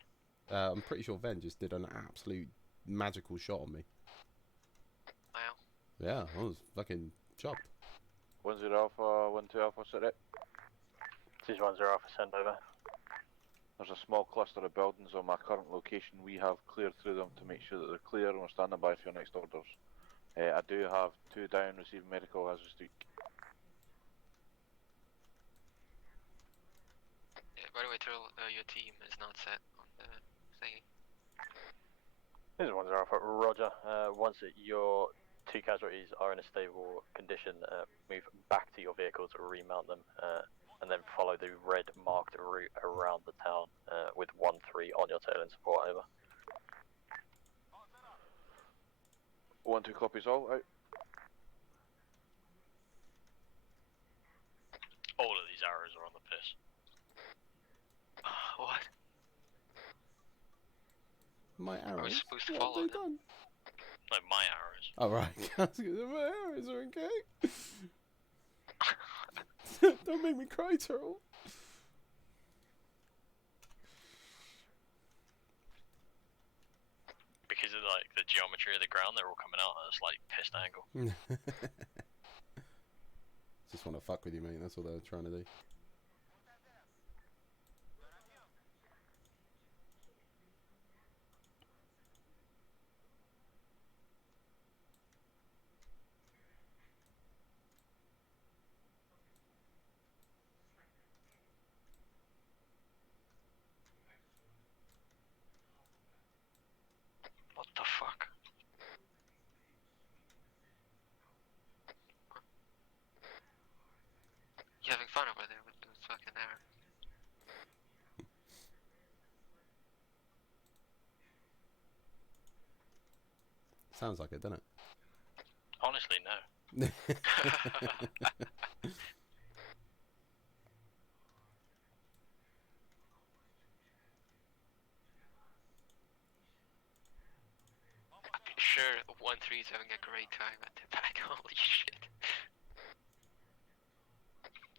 I'm pretty sure Ven just did an absolute magical shot on me. Wow. Yeah, I was fucking shocked. 10 Alpha, 12 Alpha, sit it. 10 Alpha, send over. There's a small cluster of buildings on my current location. We have cleared through them to make sure that they're clear, and we're standing by for your next orders. I do have 2 down receiving medical as we speak. Yeah, by the way, Turtle, your team is not set on the thingy. This is 10 Alpha, roger. Once your 2 casualties are in a stable condition, move back to your vehicles, remount them, and then follow the red marked route around the town with 1-3 on your tail in support, over. 1-2 copies all, out. All of these arrows are on the piss. What? My arrows? Are we supposed to What follow have they them? done? No, my arrows. Oh, right. My arrows are okay. Don't make me cry, Turtle. Because of like the geometry of the ground, they're all coming out at a slight pissed angle. Just want to fuck with you, mate. That's what they're trying to do. What the fuck? You having fun over there with those fucking arrows? Sounds like it, doesn't it? Honestly, no. Sure, 1-3 is having a great time at the back. Holy shit.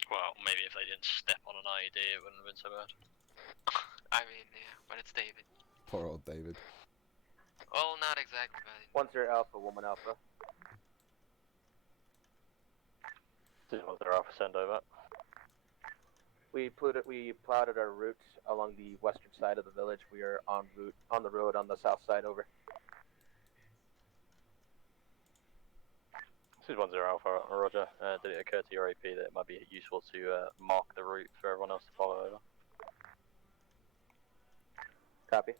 Well, maybe if they didn't step on an IED, it wouldn't have been so bad. I mean, yeah, but it's David. Poor old David. Well, not exactly, but... 10 Alpha, woman Alpha. 10 Alpha, send over. We plotted our route along the western side of the village. We are on the road on the south side, over. This is 10 Alpha, roger. Did it occur to your AP that it might be useful to mark the route for everyone else to follow, over? Copy.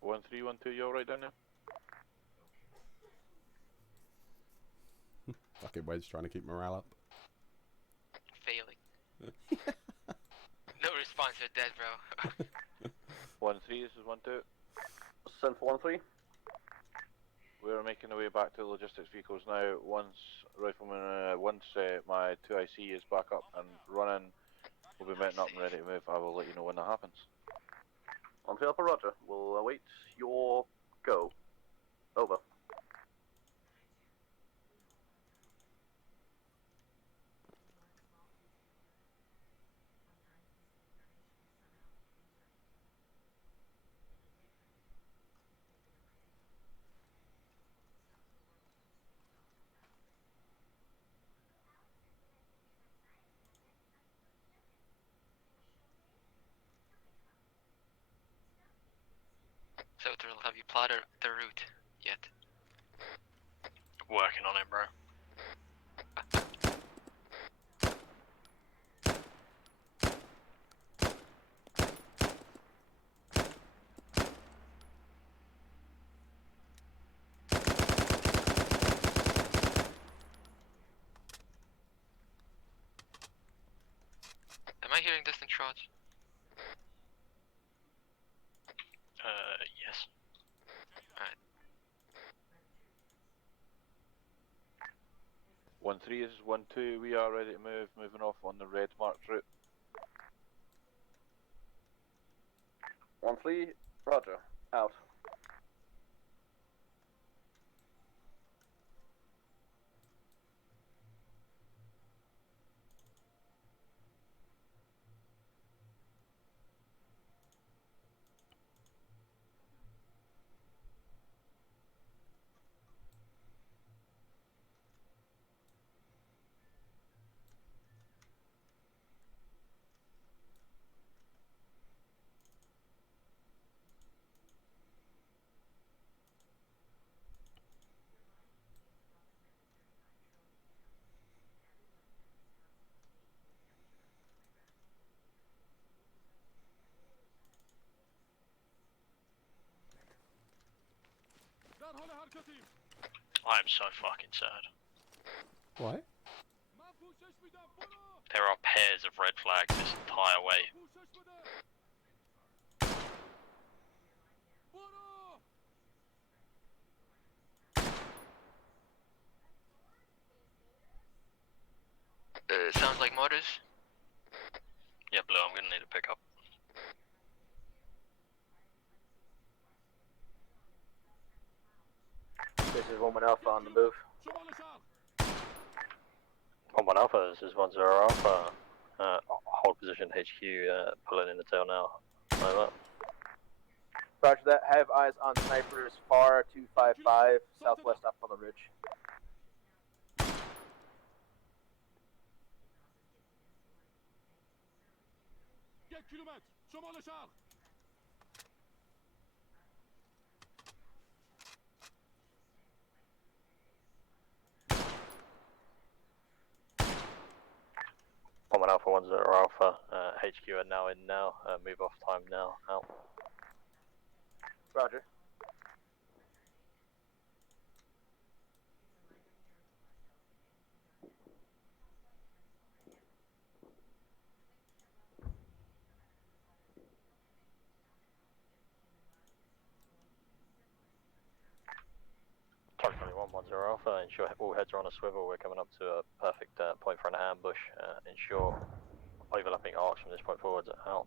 One three, 1-2, you alright down there? Fucking Wedge trying to keep morale up. Failing. No response, you're dead, bro. 1-3, this is 1-2. Send for 1-3. We're making our way back to the logistics vehicles now. Once Rifleman, once my 2IC is back up and running, we'll be mounting up and ready to move. I will let you know when that happens. On to Alpha, roger. We'll await your go. Over. So Neutral, have you plotted the route yet? Working on it, bro. Am I hearing distant shots? Yes. Alright. 1-3, this is 1-2. We are ready to move. Moving off on the red marked route. 1-3, roger. Out. I'm so fucking sad. Why? There are pairs of red flags this entire way. Sounds like mortars. Yeah, Blue, I'm gonna need a pickup. This is 1-1 Alpha on the move. 1-1 Alpha, this is 1-0 Alpha. Hold position HQ, pulling in the tail now. Over. Roger that. Have eyes on snipers far 255 southwest up on the ridge. Alpha 1-0 Alpha, HQ are now in now, move off time now, out. Roger. Charlie 21-10 Alpha, ensure all heads are on a swivel, we're coming up to a perfect point for an ambush, ensure overlapping arcs from this point forwards, out.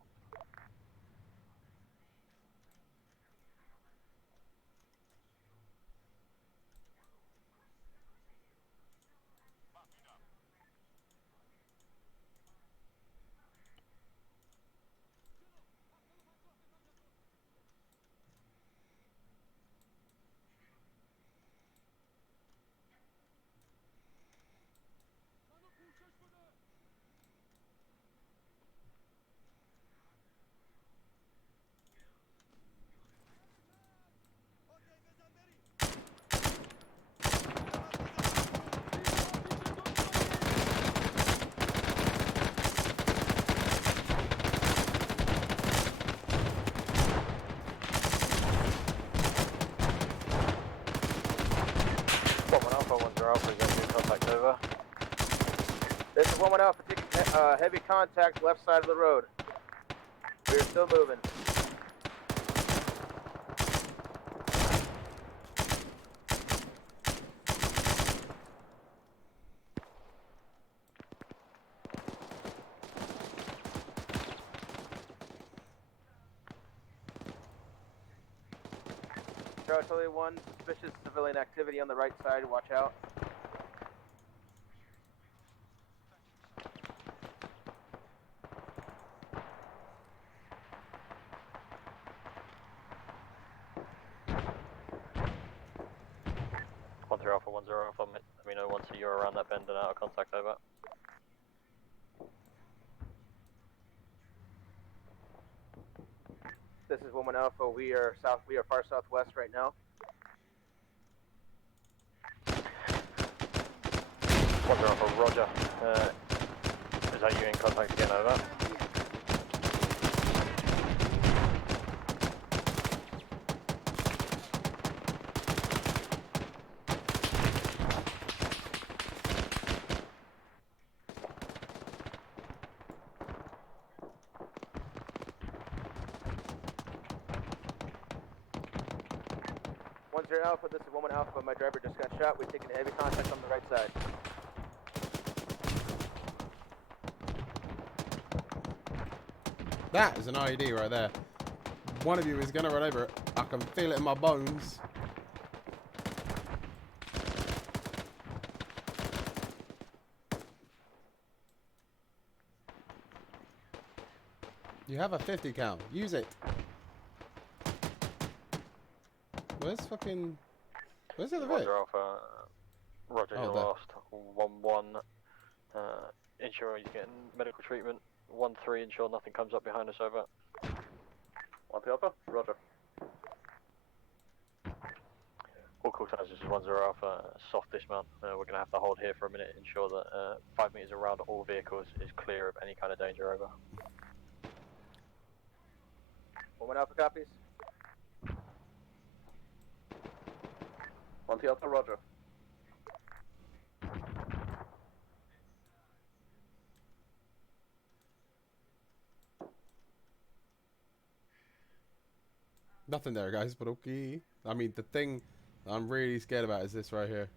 This is 1-1 Alpha taking heavy contact left side of the road. We are still moving. Charlie 1, suspicious civilian activity on the right side, watch out. Alpha 1-0 Alpha, let me know once you're around that bend and out of contact, over. This is Woman Alpha. We are far southwest right now. 10 Alpha, Roger. Is that you in contact again? Over. Alpha, this is Woman Alpha. My driver just got shot. We've taken heavy contact on the right side. That is an IED right there. One of you is going to run over it. I can feel it in my bones. You have a 50 cal. Use it. Where's the other bit? Roger Alpha. Roger, you're lost. 1-1. Ensure he's getting medical treatment. 1-3, ensure nothing comes up behind us, over. 1 Alpha, Roger. All call signs, this is 10 Alpha, soft dismount. We're going to have to hold here for a minute, ensure that 5 meters around all vehicles is clear of any kind of danger, over. Woman Alpha copies. 1 Alpha, Roger. Nothing there, guys, but okay. I mean, the thing I'm really scared about is this right here.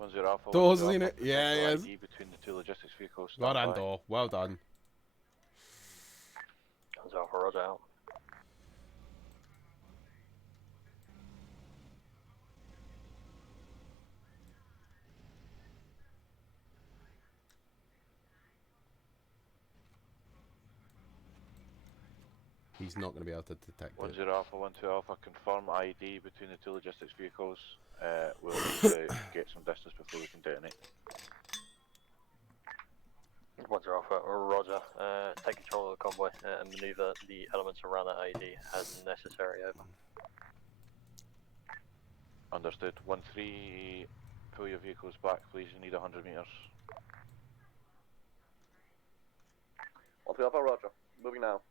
10 Alpha. Doors in it? Yeah, yes. ID between the two logistics vehicles. Well done, Door. Well done. 10 Alpha, Roger out. He's not going to be able to detect 10 it. Alpha, 12 Alpha, confirm ID between the two logistics vehicles. We'll need to get some distance before we can detonate. 10 Alpha, Roger. Take control of the convoy and maneuver the elements around that ID as necessary, over. Understood. 1-3, pull your vehicles back, please. You need 100 meters. 1 Alpha, Roger. Moving now.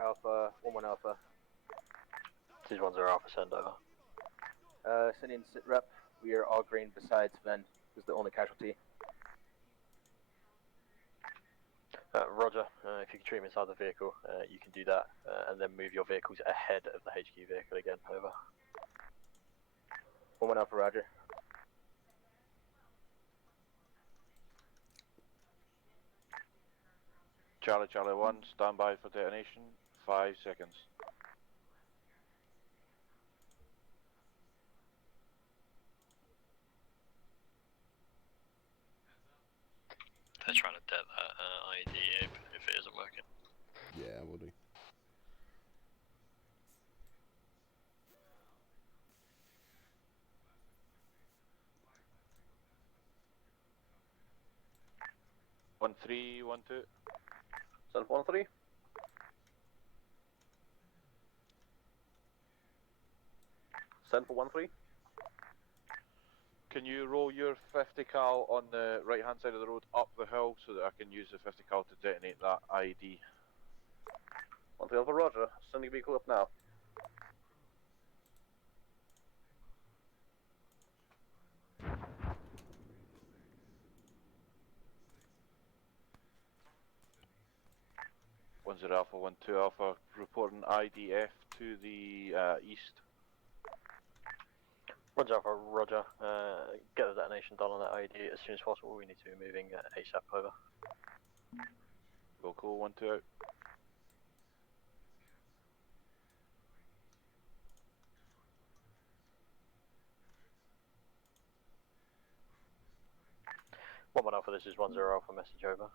Alpha, 1 Alpha. This is 10 Alpha, send over. Sending sit rep. We are all green besides Ven, who's the only casualty. Roger, if you can treat him inside the vehicle, you can do that, and then move your vehicles ahead of the HQ vehicle again, over. 1 Alpha, Roger. Charlie, Charlie 1, stand by for detonation. 5 seconds. They're trying to det that ID if it isn't working. Yeah, we'll do. One three, 1-2. Send 1-3. Send for 1-3. Can you roll your 50 cal on the right hand side of the road up the hill so that I can use the 50 cal to detonate that ID? 1 Alpha, Roger. Sending vehicle up now. Alpha, 1-2 Alpha, reporting IDF to the east. 10 Alpha, Roger. Get the detonation done on that ID as soon as possible. We need to be moving ASAP, over. We'll call 1-2 out. 1-1 Alpha, this is 1-0 Alpha, message over.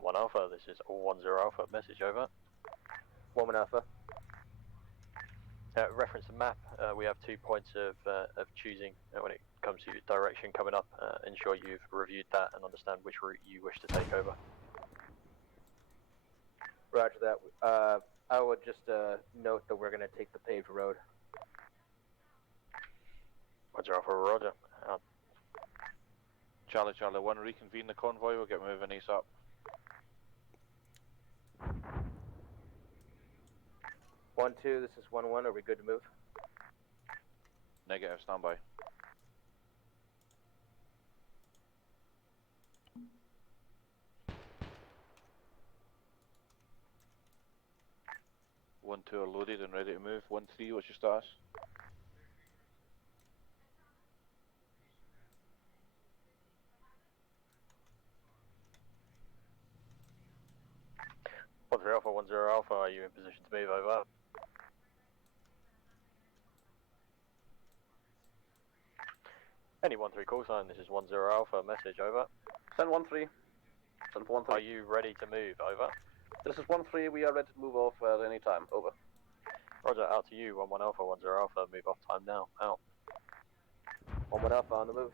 One Alpha, this is all 1-0 Alpha, message over. 1-1 Alpha. Reference the map, we have 2 points of choosing when it comes to direction coming up. Ensure you've reviewed that and understand which route you wish to take over. Roger that. I would just note that we're going to take the paved road. Roger Alpha, roger. Out. Charlie 1, reconvene the convoy, we'll get moving ASAP. One, two, this is 1-1, are we good to move? Negative, standby. One, two are loaded and ready to move. 1-3, what's your status? Alpha, 1-0 Alpha, are you in position to move over? Any 1-3 call sign, this is 1-0 Alpha, message over. Send 1-3. Send 1-3. Are you ready to move, over? This is 1-3, we are ready to move off at any time, over. Roger, out to you, 1-1 Alpha, 1-0 Alpha, move off time now, out. 1-1 Alpha on the move.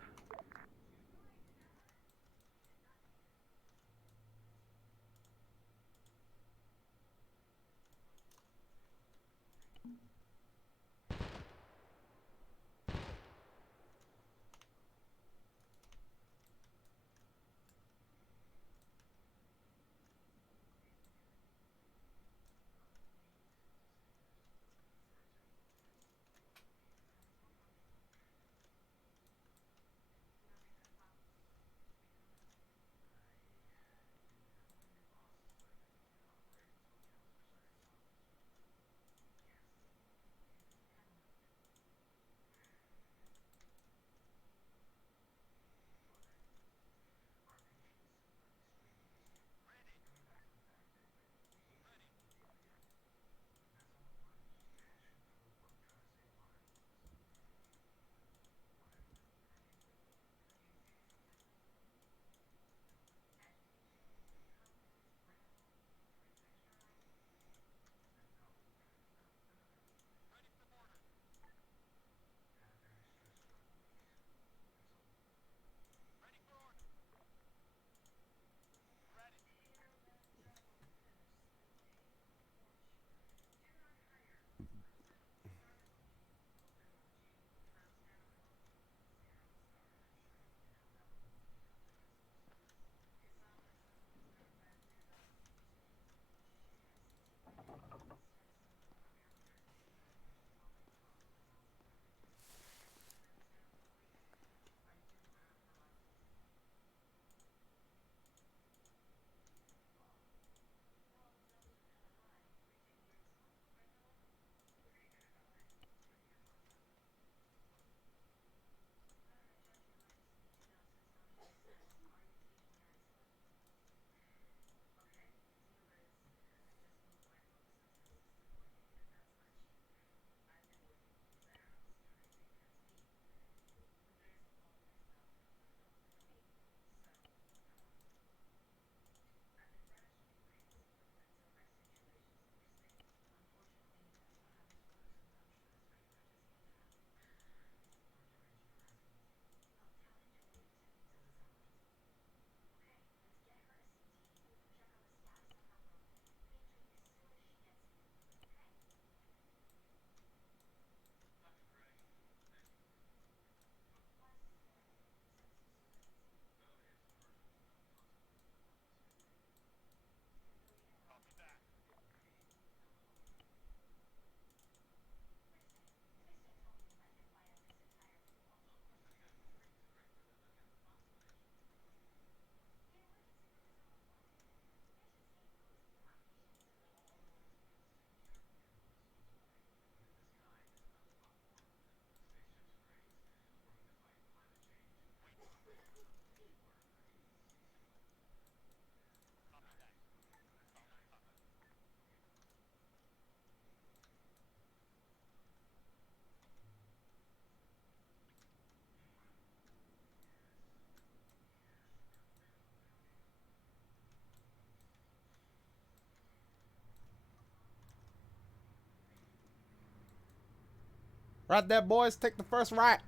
Right there, boys. Take the first right.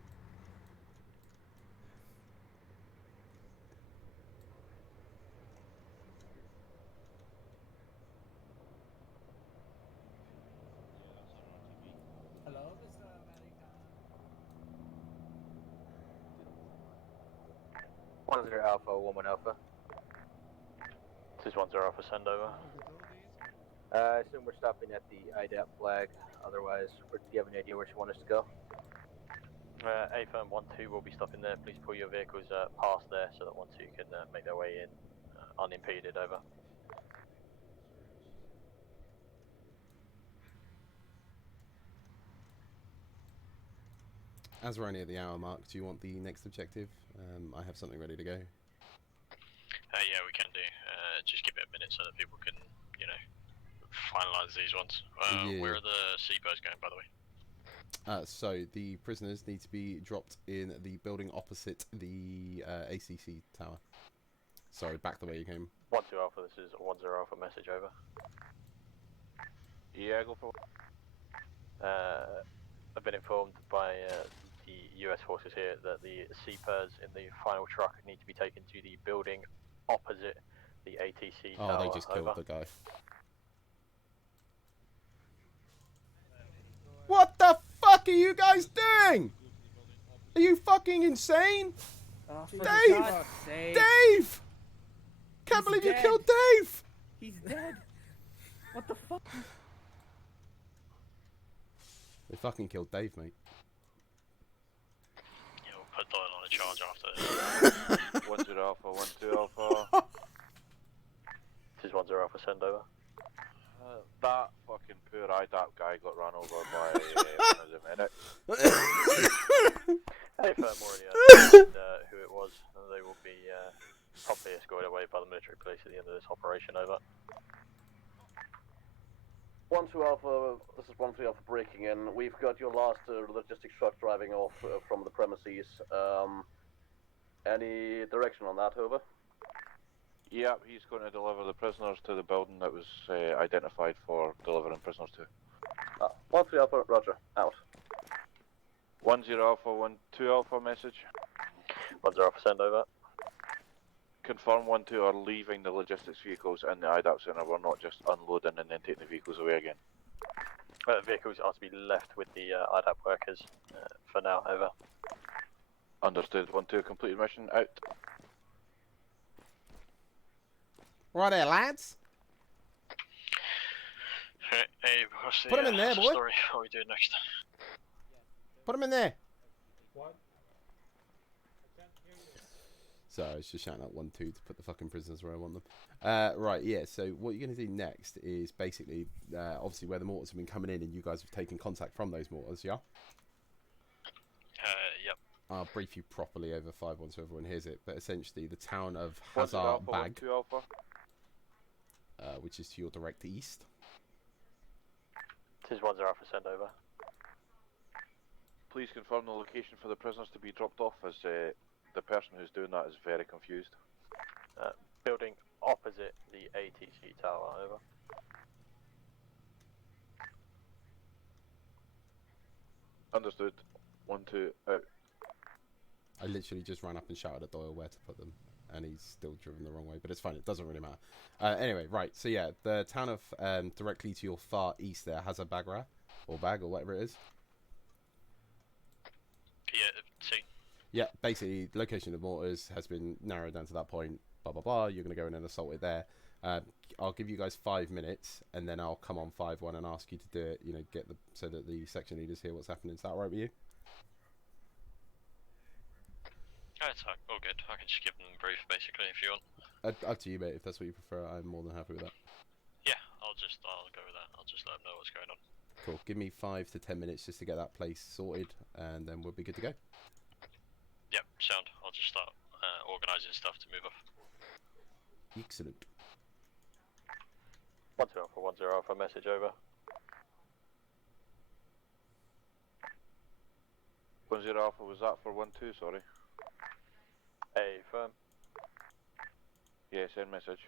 Hello, Mr. American. 10 Alpha, 11 Alpha. This is 10 Alpha, send over. I assume we're stopping at the IDAP flag. Otherwise, do you have any idea where you want us to go? A firm 1-2 will be stopping there. Please pull your vehicles past there so that 1-2 can make their way in unimpeded. Over. As we're only at the hour mark, do you want the next objective? I have something ready to go. Yeah, we can do. Just give it a minute so that people can, you know, finalise these ones. Yeah. Where are the seabirds going, by the way? So the prisoners need to be dropped in the building opposite the ACC tower. Sorry, back the way you came. 1-2 Alpha, this is 10 Alpha, message over. Yeah, go for. I've been informed by the US forces here that the seabirds in the final truck need to be taken to the building opposite the ATC tower. Oh, they just killed the guy. What the fuck are you guys doing? Are you fucking insane? Oh, for Dave! God's sake. Dave! Can't believe you killed Dave! He's dead. What the fuck? They fucking killed Dave, mate. Yeah, we'll put Doyle on a charge after this. 10 Alpha, 12 Alpha. This is 10 Alpha, send over. That fucking poor IDAP guy got run over by one of the medics. Hey, firm already understand who it was. They will be promptly escorted away by the military police at the end of this operation. Over. 1-2 Alpha, this is 1-3 Alpha breaking in. We've got your last logistics truck driving off from the premises. Any direction on that, over? Yep, he's going to deliver the prisoners to the building that was identified for delivering prisoners to. 1-3 Alpha, roger, out. 10 Alpha, 1-2 Alpha, message. 10 Alpha, send over. Confirm 1-2 are leaving the logistics vehicles in the IDAP center. We're not just unloading and then taking the vehicles away again. Vehicles are to be left with the IDAP workers for now. Over. Understood. 1-2 completed mission. Out. Right there, lads. Hey, what's the, Put him in there, what's the boy. story? What are we doing next? Put him in there. What? So I was just shouting out 1-2 to put the fucking prisoners where I want them. Right, yeah, so what you're going to do next is basically, obviously where the mortars have been coming in and you guys have taken contact from those mortars, yeah? Yep. I'll brief you properly over 5-1 so everyone hears it, but essentially the town of 1 Hazard Alpha, Bag, 1-2 Alpha. which is to your direct east. This is 10 Alpha, send over. Please confirm the location for the prisoners to be dropped off, as the person who's doing that is very confused. Building opposite the ATC tower. Over. Understood. 1-2 out. I literally just ran up and shouted at Doyle where to put them, and he's still driven the wrong way, but it's fine, it doesn't really matter. Anyway, right, so yeah, the town of, directly to your far east there has a Bagra, or Bag, or whatever it is. Yeah, see. Yeah, basically, the location of mortars has been narrowed down to that point, blah, blah, blah, you're going to go in and assault it there. I'll give you guys 5 minutes, and then I'll come on 5-1 and ask you to do it, you know, get the, so that the section leaders hear what's happening. Is that alright with you? Oh, it's all good. I can just give them a brief, basically, if you want. Up to you, mate, if that's what you prefer, I'm more than happy with that. Yeah, I'll go with that. I'll just let them know what's going on. Cool, give me 5 to 10 minutes just to get that place sorted, and then we'll be good to go. Yep, sound. I'll just start organising stuff to move off. Excellent. 10 Alpha, 10 Alpha, message over. 10 Alpha, was that for 1-2, sorry? A firm. Yeah, send message.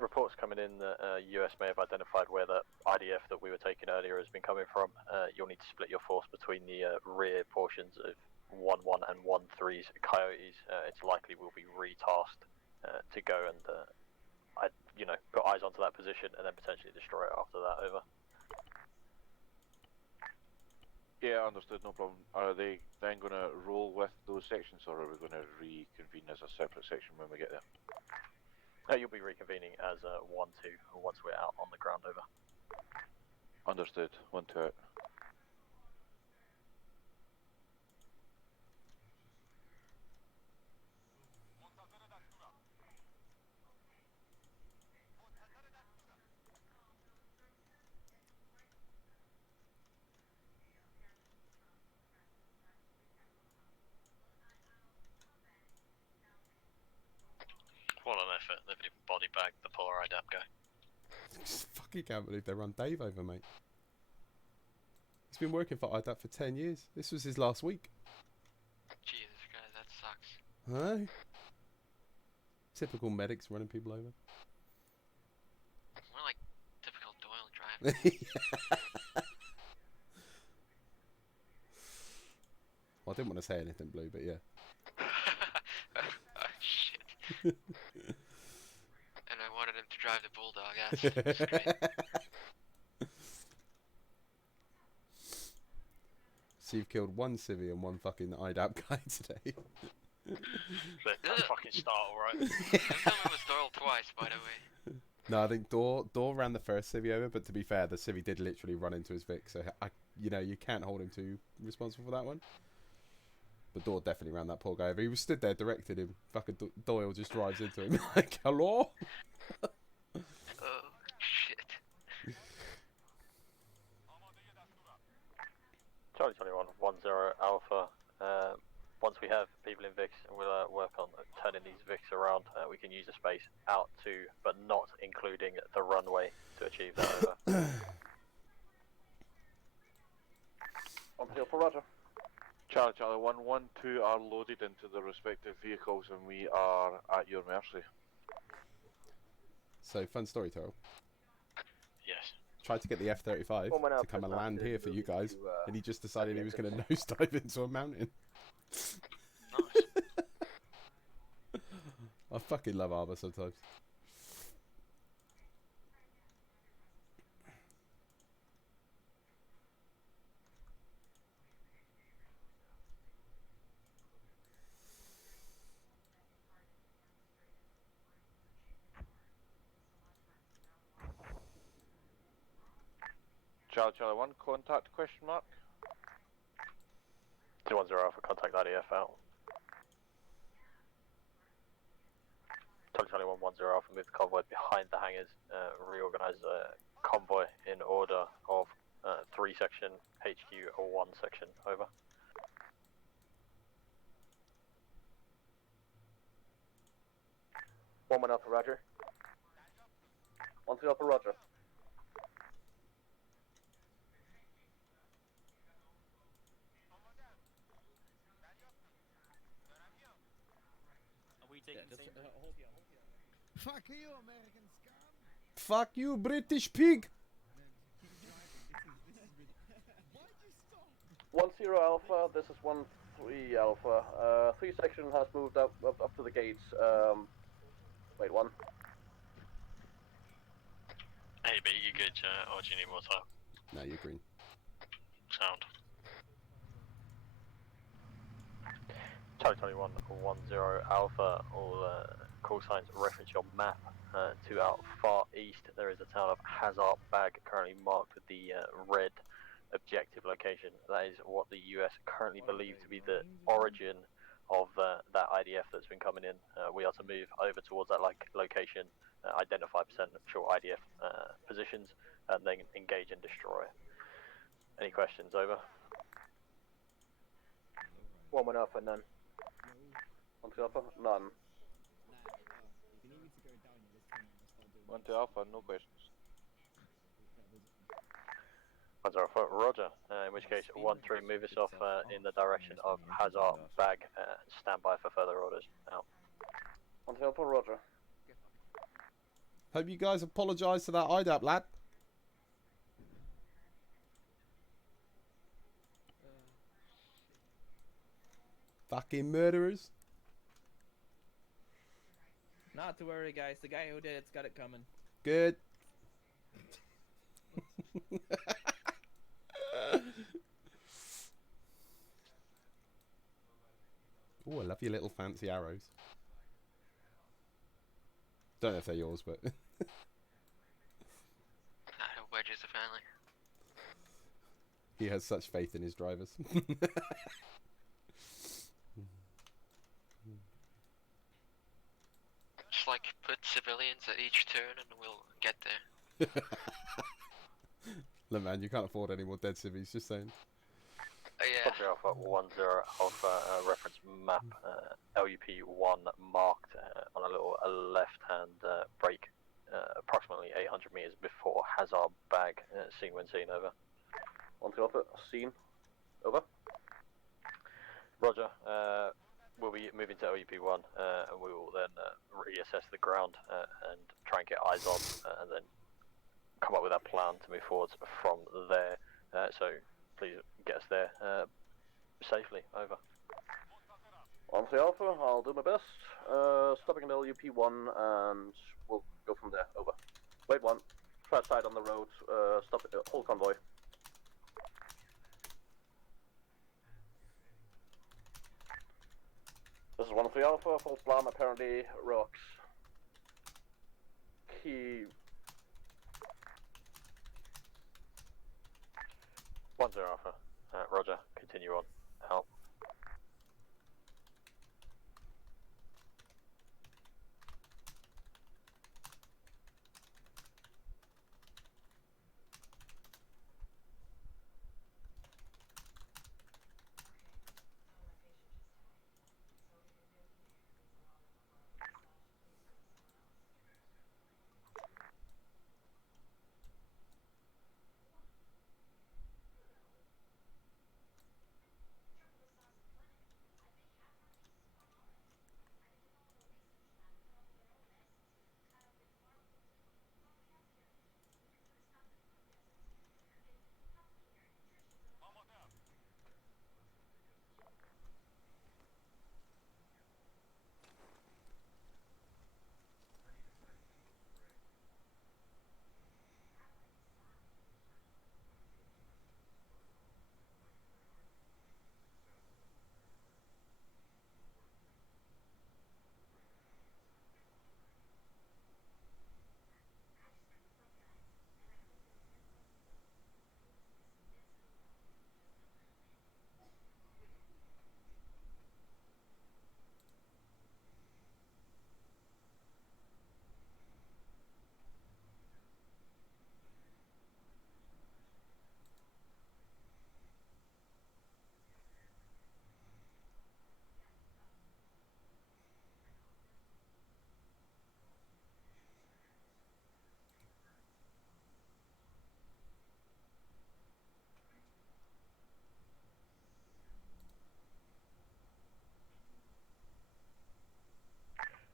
Reports coming coming in that US may have identified where the IDF that we were taking earlier has been coming from. You'll need to split your force between the rear portions of 1-1 and 1-3's Coyotes. It's likely we'll be retasked to go and, put eyes onto that position and then potentially destroy it after that. Over. Yeah, understood, no problem. Are they then going to roll with those sections, or are we going to reconvene as a separate section when we get there? You'll be reconvening as 1-2 once we're out on the ground. Over. Understood, 1-2 out. What an effort. They've even body bagged the poor IDAP guy. Just fucking can't believe they run Dave over, mate. He's been working for IDAP for 10 years. This was his last week. Jesus, guys, that sucks. Huh? Typical medics running people over. More like typical Doyle driving. Well, I didn't want to say anything, Blue, but yeah. Oh, shit. And I wanted him to drive the Bulldog, that's great. So you've killed one civvy and one fucking IDAP guy today. That fucking start, alright? Don't tell me it was Doyle twice, by the way. No, I think Dor ran the first civvy over, but to be fair, the civvy did literally run into his Vic, so you can't hold him too responsible for that one. But Dor definitely ran that poor guy over. He was stood there, directed him. Fucking Doyle just drives into him like, hello? Oh, shit. Charlie 21, 1-0 Alpha. Once we have people in VIX, we'll work on turning these VIX around. We can use the space out to, but not including the runway to achieve that. Over. On field for Roger. Charlie 1, 1, 2 are loaded into their respective vehicles and we are at your mercy. So, fun story, Terrell. Yes. Tried to get the F-35 to come and land here for you guys, and he just decided he was going to nosedive into a mountain. Nice. I fucking love Arma sometimes. Charlie 1, contact question mark? 210 Alpha, contact IDF out. Charlie 110 Alpha, move the convoy behind the hangars, reorganize the convoy in order of 3 section, HQ or 1 section. Over. One Alpha, Roger. 1-2 Alpha, Roger. Are we taking the same route? Fuck you, American scum! Fuck you, British pig! Why'd you stop? 1-0 Alpha, this is 1-3 Alpha. 3 section has moved up to the gates. Wait, 1. Hey, B, you good, or do you need more time? No, you're green. Sound. Charlie 21, 10 Alpha, all call signs reference your map to our far east. There is a town of Hazard Bag currently marked with the red objective location. That is what the US currently believe to be the origin of that IDF that's been coming in. We are to move over towards that location, identify potential IDF positions, and then engage and destroy. Any questions? Over. 1 Alpha, none. 1-2 Alpha, none. 1 to Alpha, no questions. 1 Alpha, Roger. In which case, 1-3, move us off in the direction of Hazard Bag. Stand by for further orders. Out. 1-2 Alpha, Roger. Hope you guys apologise for that IDAP, lad. Fucking murderers. Not to worry, guys. The guy who did it's got it coming. Good. Oh, I love your little fancy arrows. Don't know if they're yours, but... Wedge is a family. He has such faith in his drivers. Just like put civilians at each turn and we'll get there. Look, man, you can't afford any more dead civvies, just saying. Yeah. Copy Alpha 10 Alpha reference map LUP1 marked on a little left-hand break, approximately 800 meters before Hazard Bag. Seen when seen, over. 10 Alpha, seen, over. Roger. We'll be moving to LUP1 and we will then reassess the ground and try and get eyes on and then come up with a plan to move forwards from there. So please get us there safely, over. 10 Alpha, I'll do my best. Stopping at LUP1 and we'll go from there, over. Wait one, try side on the road, stop, hold convoy. This is 13 Alpha, false alarm, apparently rocks. Key. 10 Alpha, roger, continue on, out.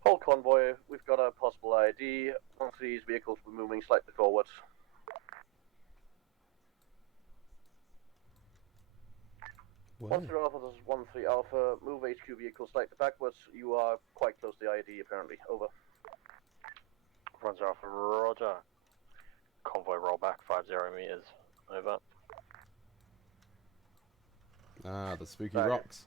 Hold convoy, we've got a possible ID. One of these vehicles will be moving slightly forward. Wow. 10 Alpha, this is 13 Alpha, move HQ vehicle slightly backwards. You are quite close to the ID apparently, over. 10 Alpha, roger. Convoy roll back 50 meters, over. Ah, the spooky Back. rocks.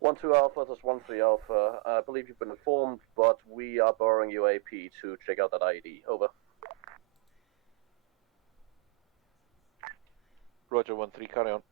One two Alpha, this is 13 Alpha. I believe you've been informed, but we are borrowing UAP to check out that ID. Over. Roger, 1-3, carry on.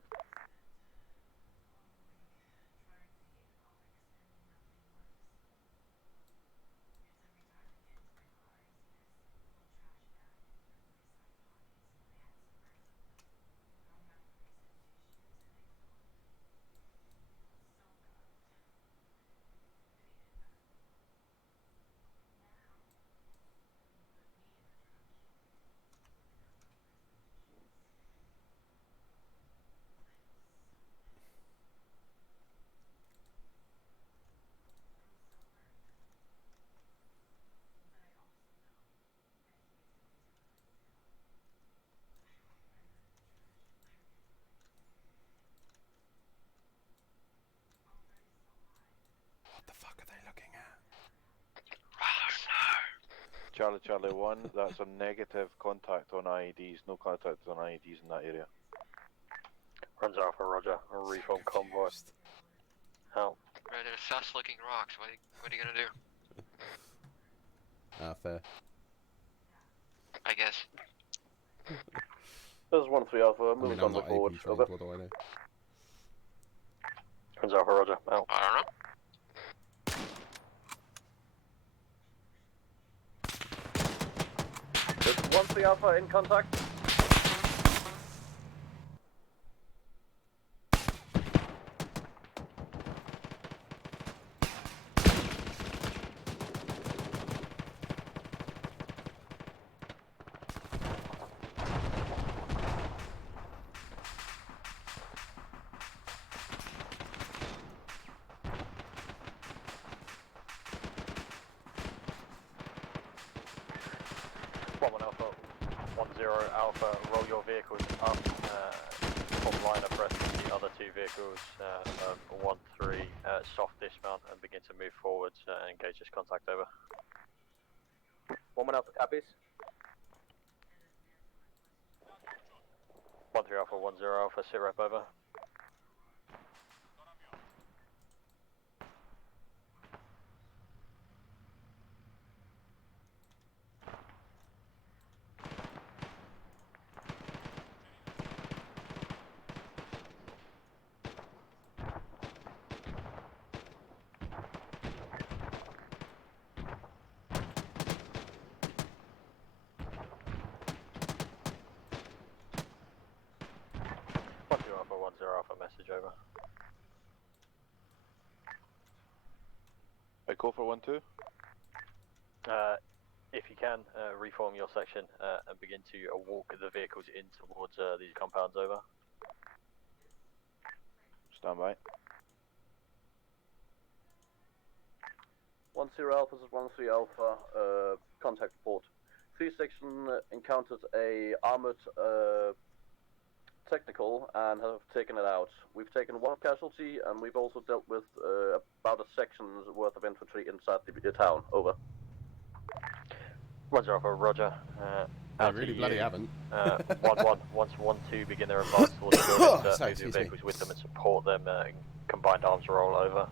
Charlie 1, that's a negative contact on IEDs, no contact on IEDs in that area. Runs Alpha, Roger. A reform convoy. Out. Right, they're sus looking rocks. What are you gonna do? Fair. I guess. This is 1-3 Alpha, I moving mean, I'm convoy not forward. AP trained, Over. what do I know? Runs Alpha, Roger. Out. I don't know. This is 1-3 Alpha in contact. Alpha, roll your vehicles up, top line abreast of the other two vehicles, 1-3, soft dismount and begin to move forwards and engage this contact over. 1 Alpha copies. 1-3 Alpha, 1-0 Alpha, sit rep over. Alpha, message over. I go for 1-2. If you can, reform your section and begin to walk the vehicles in towards these compounds over. Stand by. 1-0 Alpha, this is 1-3 Alpha, contact report. 3 section encountered a armored technical and have taken it out. We've taken 1 casualty and we've also dealt with about a section's worth of infantry inside the town. Over. Roger, Alpha, Roger. I really bloody haven't. 1-1, once 1-2 begin their advance towards the buildings, move your vehicles with them and support them, combined arms roll over.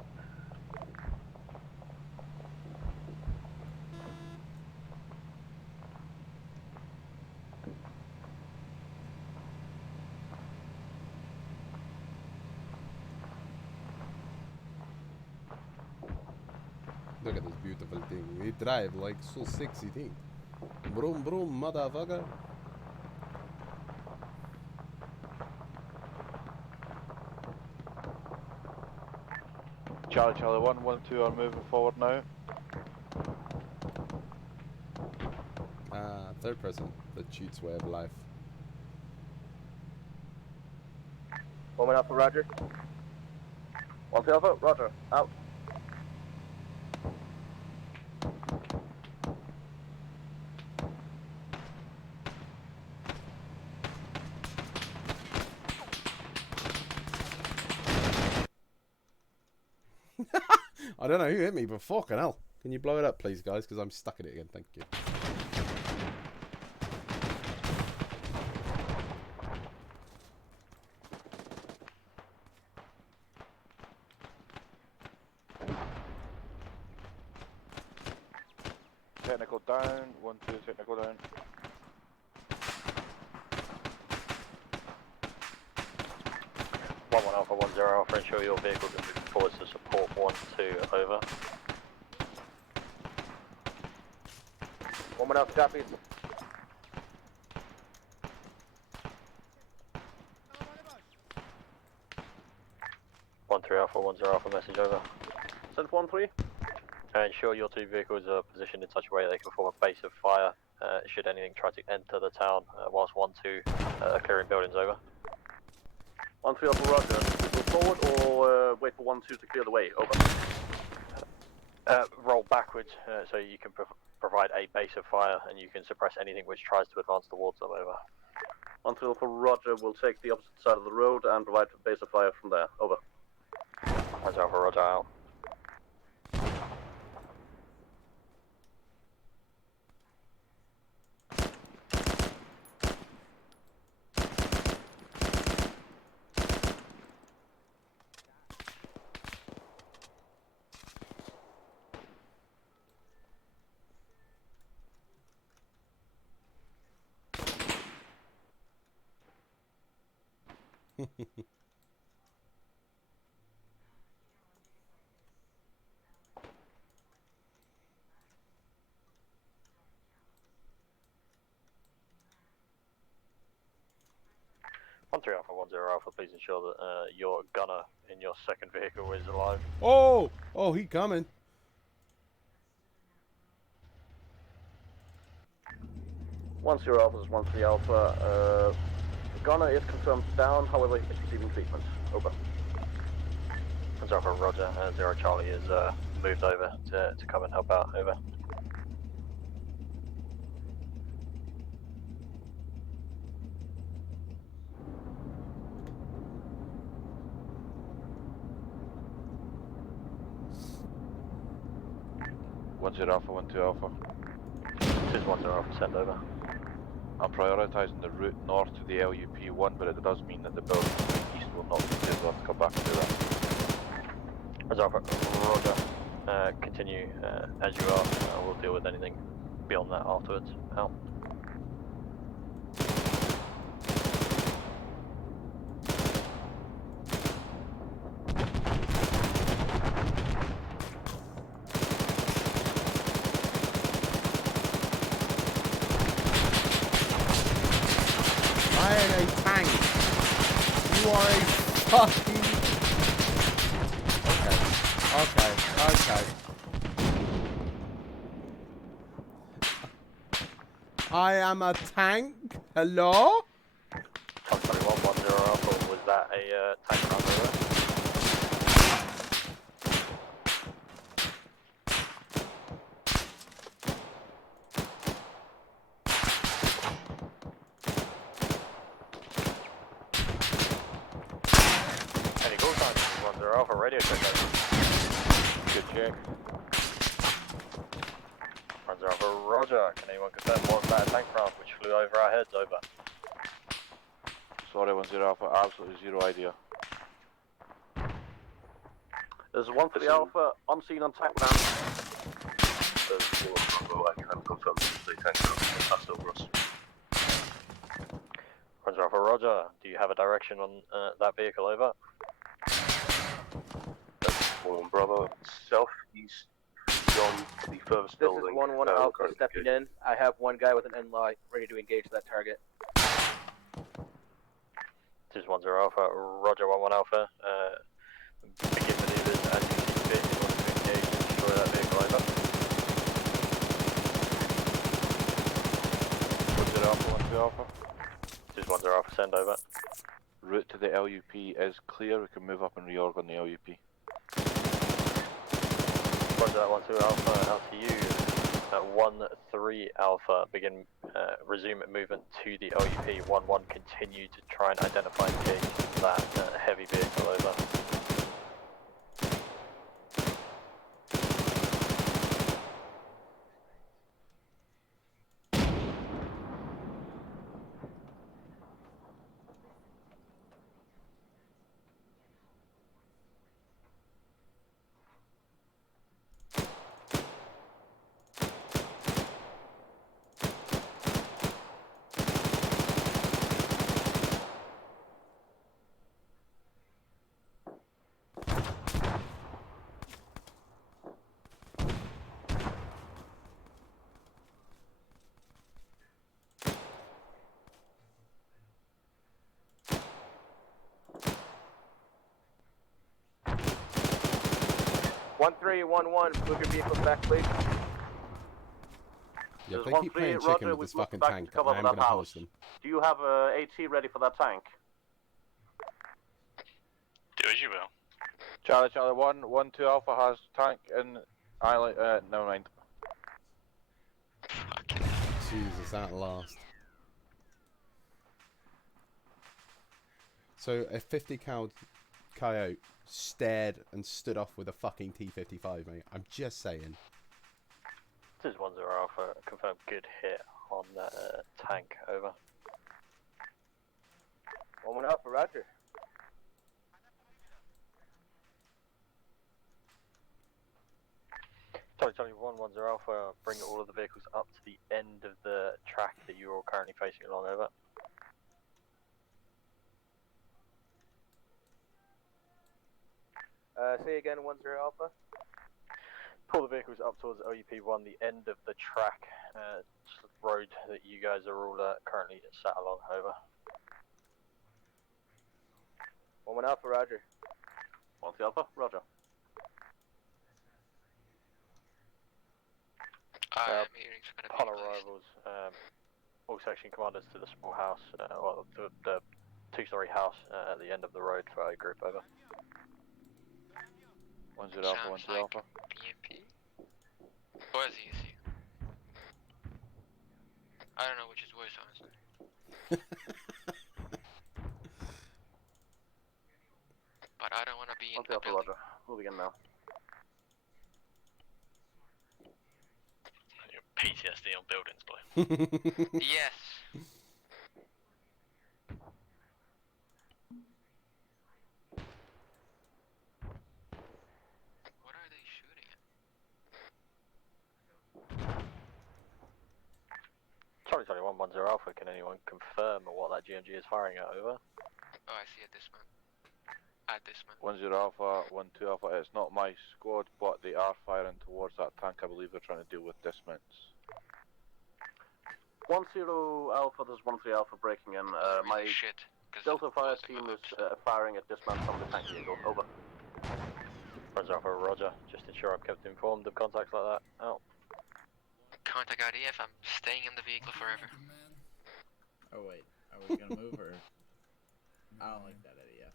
Look at this beautiful thing. We drive like so sexy thing. Broom broom, motherfucker. Charlie 1, 1-2 are moving forward now. Third person that shoots way of life. 1 Alpha, Roger. 1-3 Alpha, Roger. Out. I don't know who hit me, but fucking hell. Can you blow it up, please, guys? Because I'm stuck in it again. Thank you. Technical down, 1-2 technical down. One Alpha, 1-0 Alpha, ensure your vehicles are moving forward to support 1-2 over. 1 Alpha copies. One 3 Alpha, 1-0 Alpha, message over. Send 1-3. Ensure your two vehicles are positioned in such a way they can form a base of fire should anything try to enter the town whilst 1-2 are clearing buildings over. 1-3 Alpha, Roger. Move forward or wait for 1-2 to clear the way. Over. Roll backwards so you can provide a base of fire and you can suppress anything which tries to advance towards them. Over. 1-3 Alpha, Roger. Will take the opposite side of the road and provide a base of fire from there. Over. Roger, Alpha, Roger, out. Three Alpha 10 Alpha, please ensure that your gunner in your second vehicle is alive. Oh! Oh, he coming. One zero Alpha, this is 13 Alpha. Gunner is confirmed down, however, he's receiving treatment. Over. 10 Alpha, Roger. 0 Charlie is moved over to come and help out. Over. One zero Alpha, 12 Alpha. 10 Alpha, send over. I'm prioritising the route north to the LUP1, but it does mean that the building east will not be good. We'll have to come back and do that. 10 Alpha, Roger. Continue as you are. We'll deal with anything beyond that afterwards. Out. I am a tank. You are a fucking... Okay. I am a tank. Hello? 2110 Alpha, was that a tank run over? Any call signs? 10 Alpha, radio check over. Good check. 10 Alpha, Roger. Can anyone confirm what that tank from which flew over our heads? Over. Sorry, 10 Alpha, absolutely zero idea. There's 13 Alpha, unseen on tank ground. I can confirm the tank passed over us. 10 Alpha, Roger. Do you have a direction on that vehicle? Over. One brother, southeast beyond the furthest This building. is 11 Alpha stepping in. I have one guy with an end light ready to engage that target. This is 10 Alpha, Roger 11 Alpha. Begin maneuvers as you see fit in order to engage and destroy that vehicle. Over. 10 Alpha, 12 Alpha. This is 10 Alpha, send over. Route to the LUP is clear. We can move up and reorg on the LUP. Roger that 12 Alpha, out to you. 13 Alpha, begin resume movement to the LUP. 11 continue to try and identify and engage that heavy vehicle. Over. One 1311, move your vehicles back, please. Yeah, if There's they keep 13 playing Roger, chicken with we've this moved fucking back tank, to cover I am that going to house. punish them. Do you have AT ready for that tank? Do as you will. Charlie, 1, 2 Alpha has tank in island, never mind. Jesus, at last. So a 50 cal coyote stared and stood off with a fucking T-55, mate. I'm just saying. This is 10 Alpha, confirmed good hit on that tank. Over. 1 Alpha, Roger. Charlie 110 Alpha, bring all of the vehicles up to the end of the track that you are currently facing along. Over. say again, 10 Alpha? Pull the vehicles up towards OUP1, the end of the track road that you guys are all currently sat along. Over. 1 Alpha, roger. 1 Alpha, roger. Upon arrivals, all section commanders to the small house, or the two-story house at the end of the road for a group. Over. 1 Alpha, 1 Alpha. BMP? Or ZC? I don't know which is worse, honestly. But I don't want to be in the Alpha, building. roger. Moving in now. PTSD on buildings, boy. Yes. What are they shooting at? Charlie 2110 Alpha, can anyone confirm what that GMG is firing at? Over. Oh, I see a dismount. At dismount. 1 Alpha, 1 Alpha. It's not my squad, but they are firing towards that tank. I believe they're trying to deal with dismounts. 10 Alpha, this is 13 Alpha breaking in. My Delta fire team is firing at dismount from the tank vehicle. Over. 1 Alpha, roger. Just ensure I'm kept informed of contacts like that. Out. Contact IDF, I'm staying in the vehicle forever. Oh wait, are we gonna move or? I don't like that IDF.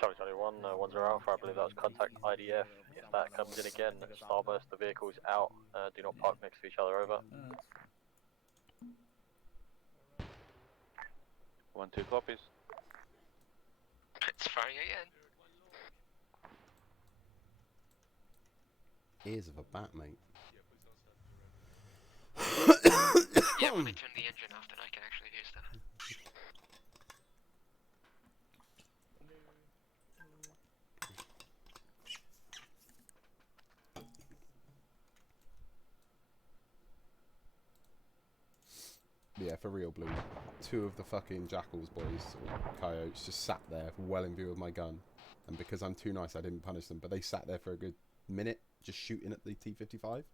Charlie 21, 10 Alpha, I believe that was contact IDF. If that comes in again, starburst the vehicles out. Do not park next to each other. Over. 1 2 copies. It's firing again. Ears of a bat, mate. Yeah, when they turn the engine off, then I can actually hear stuff. Yeah, for real, Blue. 2 of the fucking Jackals boys, or Coyotes, just sat there well in view of my gun. And because I'm too nice, I didn't punish them. But they sat there for a good minute, just shooting at the T-55.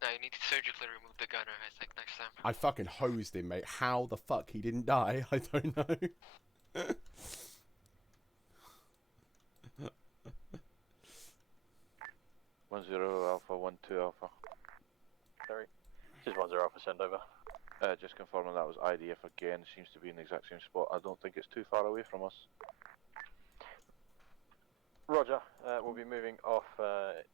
No, you need to surgically remove the gunner, I think, next time. I fucking hosed him, mate. How the fuck he didn't die, I don't know. 1 Alpha, 1 Alpha. Sorry. This is 10 Alpha, send over. Just confirming that was IDF again. Seems to be in the exact same spot. I don't think it's too far away from us. Roger. We'll be moving off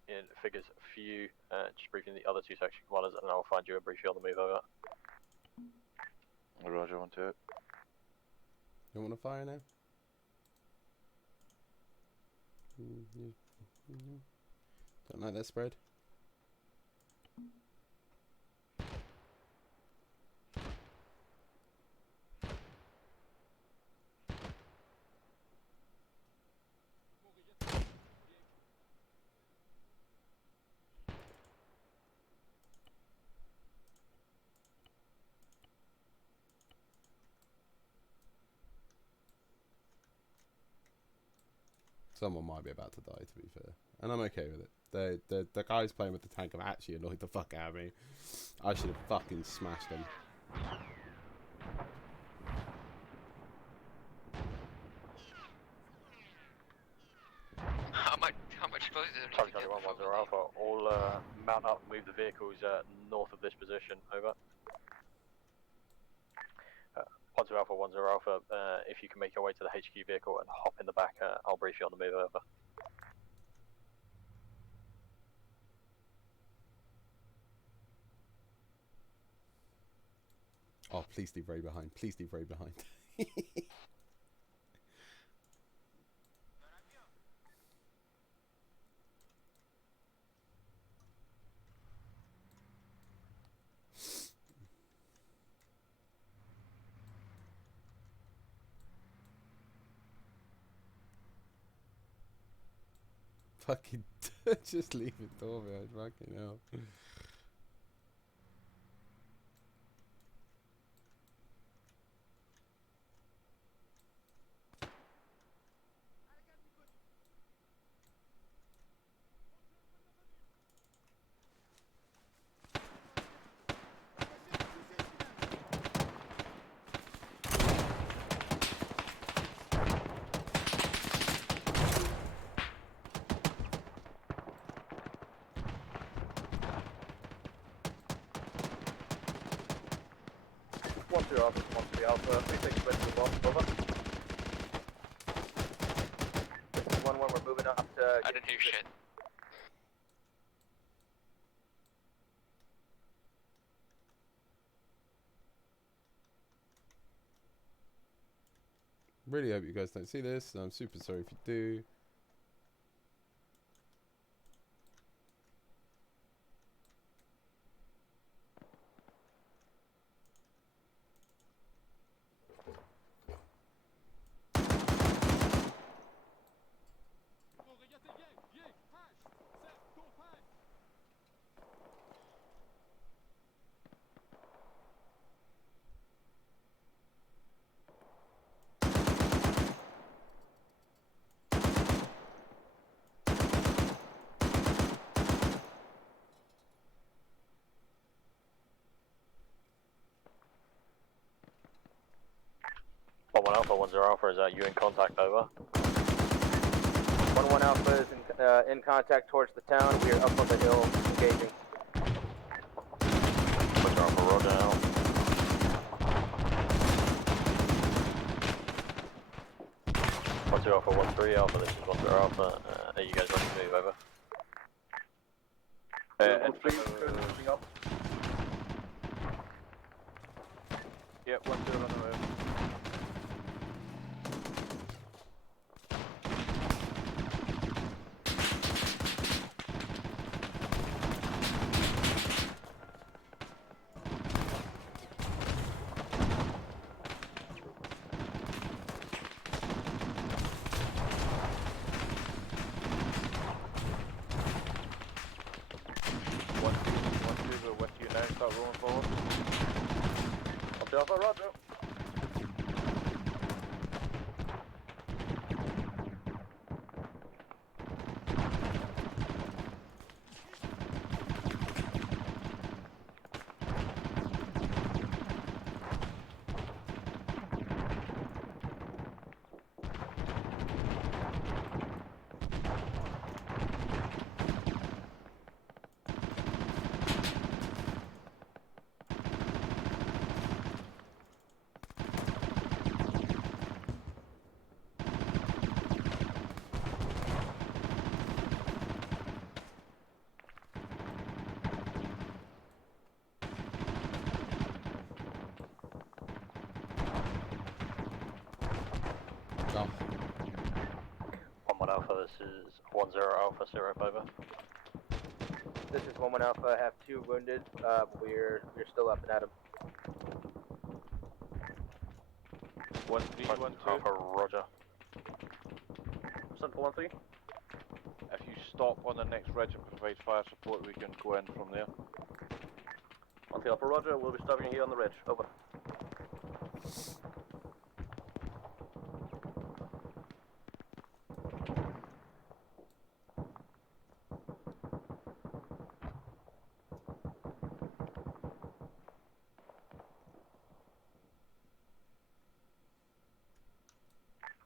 in figures few. Just briefing the other 2 section commanders, and I'll find you a briefing on the move. Over. Roger, 1 2. You want to fire now? Don't like that spread. Someone might be about to die, to be fair. And I'm okay with it. The guys playing with the tank have actually annoyed the fuck out of me. I should have fucking smashed them. How much closer do you Charlie think 21, 10 Alpha, all mount up, move the vehicles north of this position. Over. 1 Alpha, 10 Alpha, if you can make your way to the HQ vehicle and hop in the back, I'll brief you on the move. Over. Oh, please leave Ray behind. Please leave Ray behind. Fucking just leave it door behind. Fucking hell. 1-0 Alpha, 1-3 Alpha, 3-6 ready to move on, over. This is 1-1, we're moving up to... I didn't hear shit. Really hope you guys don't see this. I'm super sorry if you do. One Alpha, 10 Alpha, is that you in contact, over? 1-1 Alpha is in contact towards the town. We are up on the hill, engaging. 10 Alpha, roger out. One two Alpha, 1-3 Alpha, this is 10 Alpha. Are you guys ready to move over? Moving up. Yep, 1-0 on the move. We're with you now, start rolling forward. Up to Alpha, roger. Oh. 1-1 Alpha, this is 10 Alpha, Syrup, over. This is 1-1 Alpha, I have 2 wounded. We're still up and at him. 1-3, 1-2. Alpha, roger. Send for 1-3. If you stop on the next ridge and provide fire support, we can go in from there. 1-3 Alpha, roger. We'll be stopping here on the ridge. Over.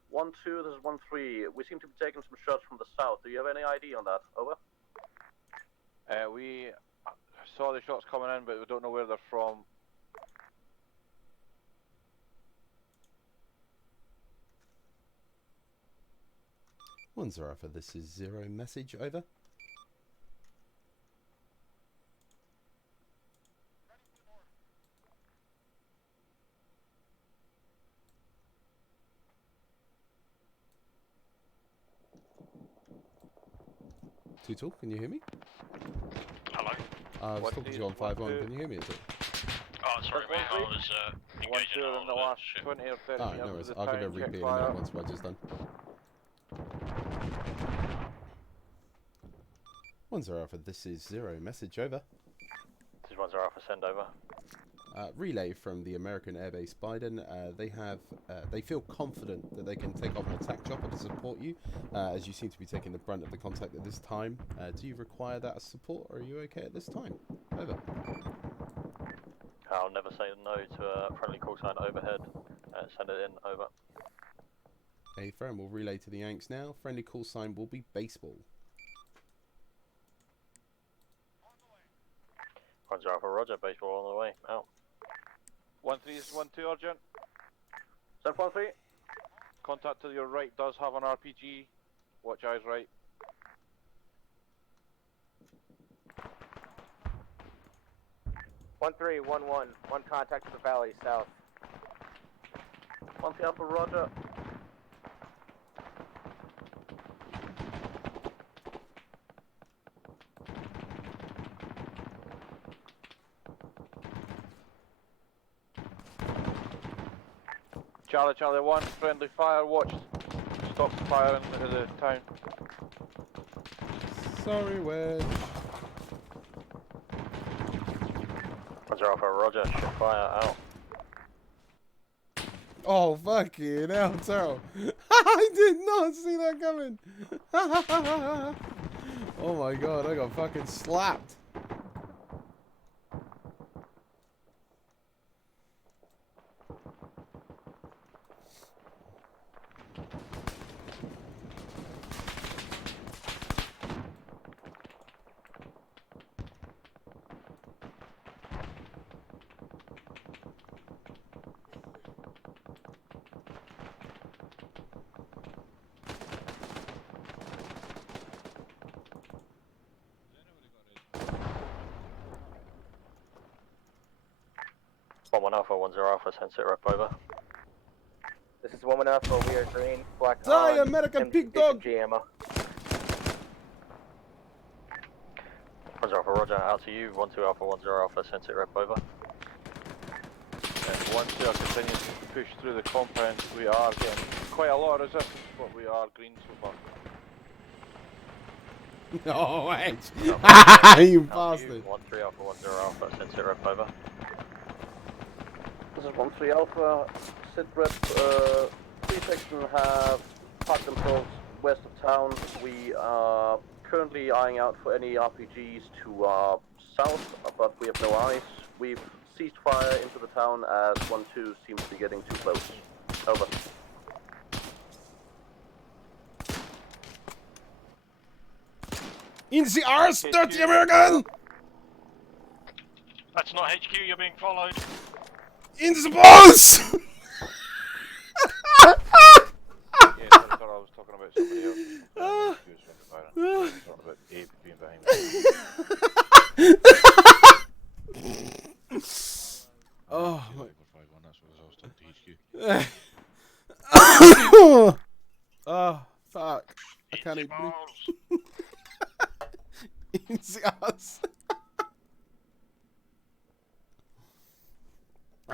One two, this is 1-3. We seem to be taking some shots from the south. Do you have any ID on that? Over. We saw the shots coming in, but we don't know where they're from. One zero Alpha, this is 0 message, over. Two talk, can you hear me? Hello? I was talking to you on 5-1, can you hear me at all? Oh, sorry mate, I was engaging in the last 20 or 30 Alright, no worries. I'll give it a repeat in a minute once Roger's done. 10 Alpha, this is 0 message, over. This is 10 Alpha, send over. Relay from the American Airbase Biden. They feel confident that they can take off an attack chopper to support you, as you seem to be taking the brunt of the contact at this time. Do you require that as support, or are you okay at this time? Over. I'll never say no to a friendly call sign overhead. Send it in, over. A friend will relay to the Yanks now. Friendly call sign will be baseball. 10 Alpha, roger, baseball on the way, out. 1-3, this is 1-2 urgent. 7-1-3. Contact to your right does have an RPG. Watch eyes right. One three, 1-1. One contact to the valley south. 1-3 Alpha, roger. Charlie 1, friendly fire, watch. Stop firing into the town. Sorry, Wedge. 1-0 Alpha, roger, shoot fire out. Oh, fucking hell, Terrell. I did not see that coming. Oh my god, I got fucking slapped. One Alpha, 1-0 Alpha, sensor rep over. This is 1-1 Alpha. We are green. Black Die, on. American pig dog! SMG ammo. 1-0 Alpha, roger, out to you. 1-2 Alpha, 1-0 Alpha, sensor rep over. And 1-2 are continuing to push through the compound. We are getting quite a lot of resistance, but we are green so far. No, Wedge. You bastard. 1-3 Alpha, 1-0 Alpha, sensor rep over. This is 1-3 Alpha. Sit rep. 3 section have parked themselves west of town. We are currently eyeing out for any RPGs to our south, but we have no eyes. We've ceased fire into the town as 1-2 seems to be getting too close. Over. In the arse, dirty American! That's not HQ, you're being followed. In the balls! Yeah, sorry, I was talking about somebody else. I was talking about Abe being behind me. Oh, my. That's what I was talking to HQ. Oh, fuck. I can't even breathe. In the ass.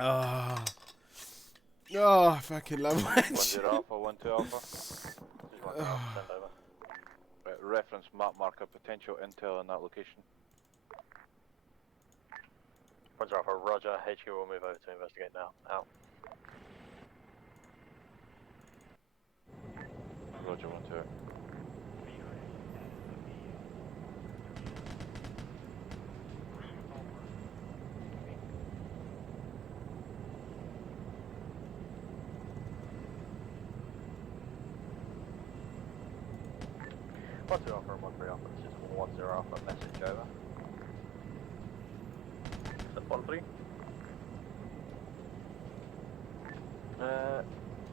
Oh. Oh, I fucking love it. 1-0 Alpha, 1-2 Alpha. Reference map marker, potential intel in that location. 1-0 Alpha, roger, HQ will move over to investigate now. Out. Roger, 1-2. One 2 Alpha and 1-3 Alpha, this is 1-0 Alpha, message over. Is that 1-3?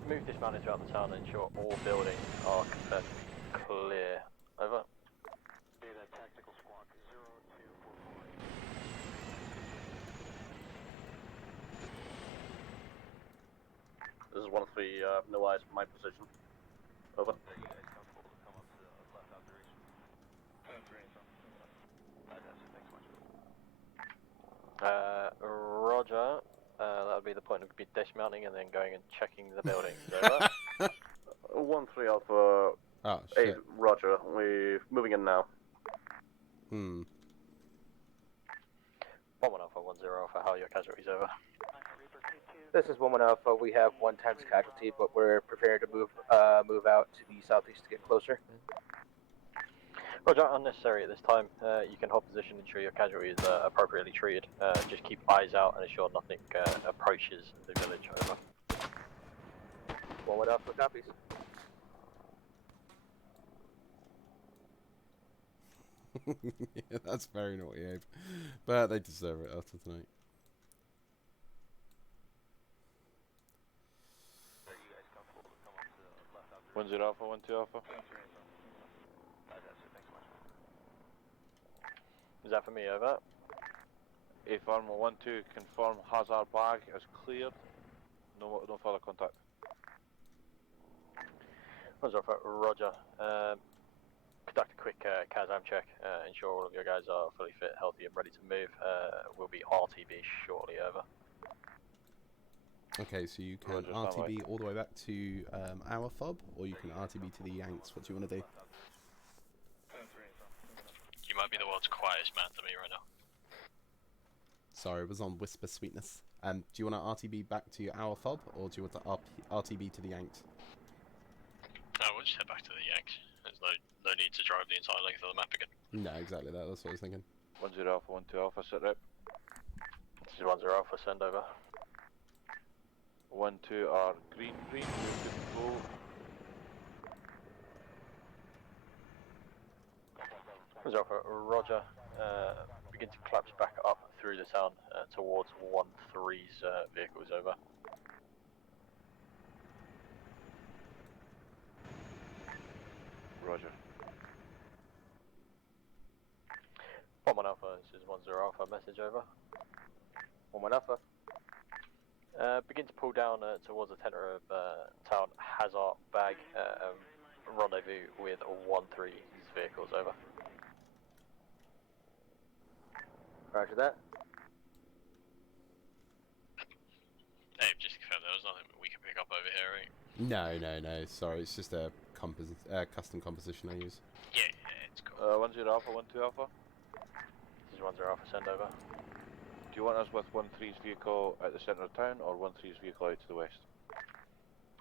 Move dismounted throughout the town and ensure all buildings are confirmed to be clear. Over. Data tactical squawk 0244. This is 1-3, no eyes from my position. Over. Roger. That would be the point of dismounting and then going and checking the buildings. Over. 1-3 Alpha. Oh, 8, shit. roger. We're moving in now. 1-1 Alpha, 1-0 Alpha, how are your casualties? Over. This is 1-1 Alpha. We have 1 tense casualty, but we're prepared to move out to the southeast to get closer. Roger, unnecessary at this time. You can hold position, ensure your casualty is appropriately treated. Just keep eyes out and ensure nothing approaches the village. Over. 1-1 Alpha, copies. Yeah, that's very naughty, Abe. But they deserve it after tonight. 10 Alpha, 12 Alpha. Is that for me, over? If Arma 1-2, confirm hazard bag is cleared. No further contact. 10 Alpha, roger. Conduct a quick CASAM check, ensure all of your guys are fully fit, healthy and ready to move. We'll be RTB shortly, over. Okay, so you can RTB all the way back to our fob, or you can RTB to the Yanks. What do you want to do? You might be the world's quietest man to me right now. Sorry, it was on Whisper Sweetness. Do you want to RTB back to our fob, or do you want to RTB to the Yanks? No, we'll just head back to the Yanks. There's no need to drive the entire length of the map again. No, exactly that. That's what I was thinking. 10 Alpha, 12 Alpha, sit rep. This is 10 Alpha, send over. 1-2 are green, move to control. Alpha, roger. Begin to collapse back up through the town towards 1-3's vehicles, over. Roger. 1-1 Alpha, this is 10 Alpha, message over. 1-1 Alpha. Begin to pull down towards the centre of town, hazard bag, rendezvous with 1-3's vehicles, over. Roger that. Hey, just to confirm, there was nothing we can pick up over here, right? No. Sorry, it's just a custom composition I use. Yeah, it's cool. 10 Alpha, 12 Alpha. This is 10 Alpha, send over. Do you want us with 1-3's vehicle at the centre of town, or 1-3's vehicle out to the west?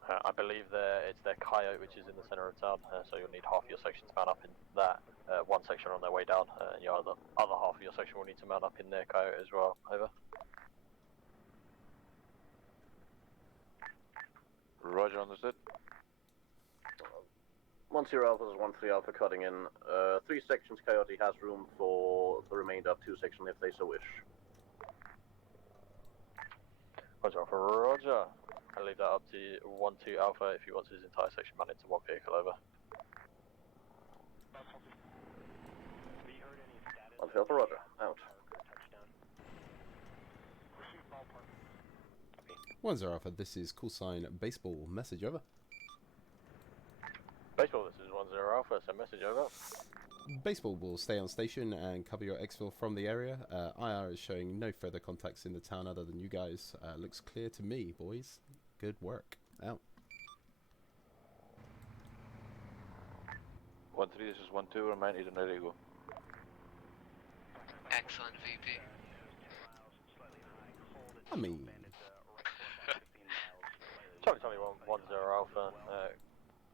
I believe it's their coyote, which is in the centre of town, so you'll need half of your section to mount up in that. One section on their way down, and your other half of your section will need to mount up in their coyote as well, over. Roger, understood. 10 Alpha is 1-3 Alpha cutting in. 3 sections coyote has room for the remainder of 2 sections if they so wish. Roger, Alpha, roger. I'll leave that up to 1-2 Alpha if he wants his entire section mounted to one vehicle, over. 1 Alpha, roger. Out. 10 Alpha, this is call sign baseball. Message over. Baseball, this is 10 Alpha, send message over. Baseball will stay on station and cover your exfil from the area. IR is showing no further contacts in the town other than you guys. Looks clear to me, boys. Good work. Out. 1-3, this is 1-2, we're mounted and ready to go. Excellent, VP. I mean... Charlie 10 Alpha.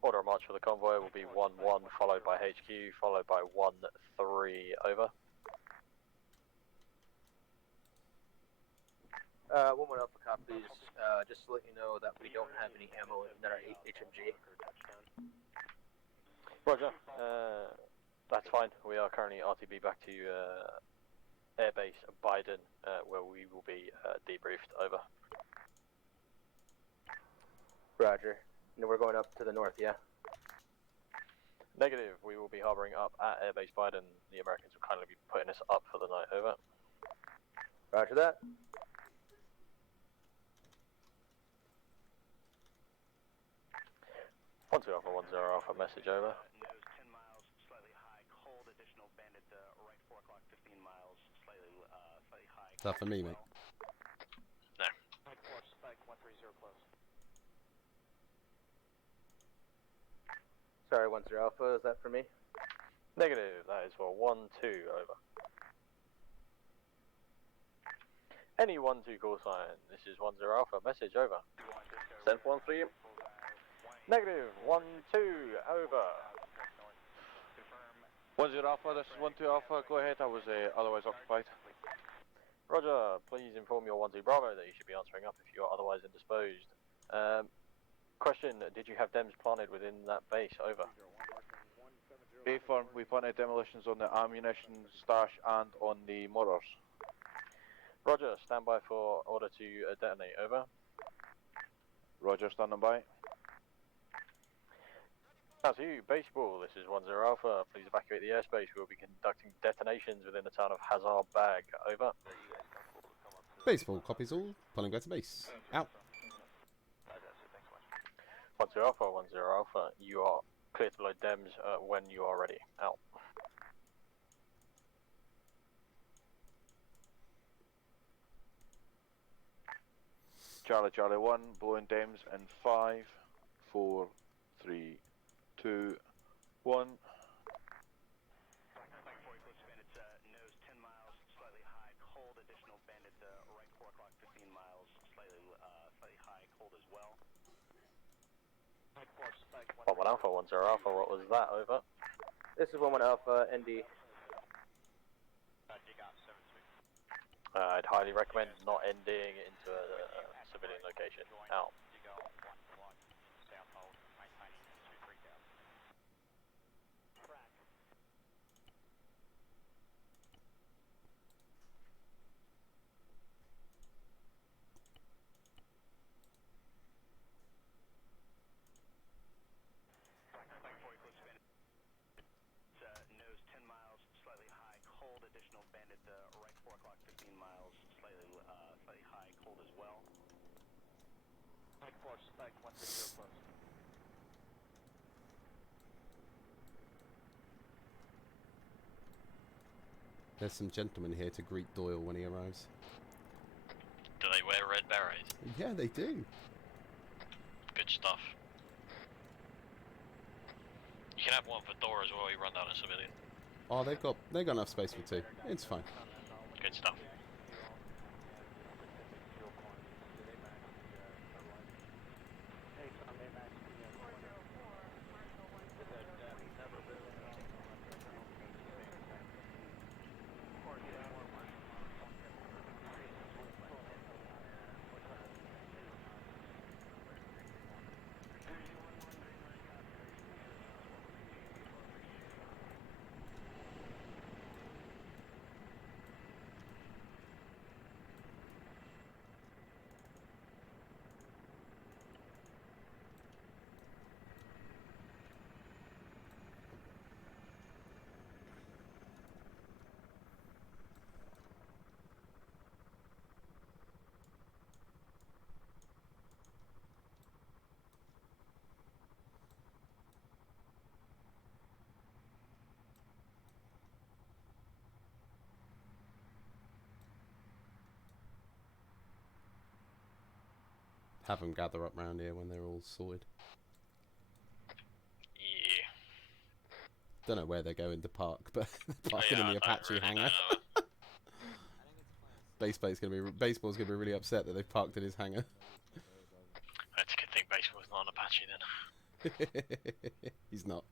Order of march for the convoy will be 1-1, followed by HQ, followed by 1-3, over. 1-1 Alpha copies. Just to let you know that we don't have any ammo in our HMG. Roger. That's fine. We are currently RTB back to Airbase Biden, where we will be debriefed, over. Roger. No, we're going up to the north, yeah? Negative. We will be hovering up at Airbase Biden. The Americans will kindly be putting us up for the night, over. Roger that. One 2 Alpha, 10 Alpha, message over. Nose 10 miles, slightly high, cold, additional bandit, right 4 o'clock, 15 miles, slightly high. Is that for me, mate? No. Spike 130 close. Sorry, 10 Alpha, is that for me? Negative, that is for 1-2, over. Any 1-2 call sign, this is 10 Alpha, message over. Send 1-3. Negative, 1-2, over. 10 Alpha, this is 1-2 Alpha, go ahead, I was otherwise occupied. Roger, please inform your 1-2 Bravo that you should be answering up if you are otherwise indisposed. Question, did you have DEMs planted within that base, over? A-firm, we planted demolitions on the ammunition stash and on the mortars. Roger, stand by for order to detonate, over. Roger, standing by. That's you, baseball. This is 10 Alpha. Please evacuate the airspace. We will be conducting detonations within the town of Hazard Bag. Over. Baseball copies all. Pulling back to base. Out. 10 Alpha, 10 Alpha. You are clear to load DEMS when you are ready. Out. Charlie 1, blowing DEMS in 5, 4, 3, 2, 1. Bandits, nose 10 miles, slightly high, cold, additional bandit, right 4 o'clock, 15 miles, slightly high, cold as well. 11 Alpha, 10 Alpha, what was that? Over. This is 11 Alpha, ND. I'd highly recommend not ending into a civilian location. Out. Nose 10 miles, slightly high, cold, additional bandit, right 4 o'clock, 15 miles, slightly high, cold as well. Mike 4, spike 160 close. There's some gentlemen here to greet Doyle when he arrives. Do they wear red berets? Yeah, they do. Good stuff. You can have one for Dora as well. You run down a civilian. Oh, they've got enough space for two. It's fine. Good stuff. Have them gather up round here when they're all sorted. Yeah. Don't know where they're going to park, but they're parking in the Apache hangar. Baseball's gonna be really upset that they've parked in his hangar. That's a good thing baseball's not an Apache then. He's not.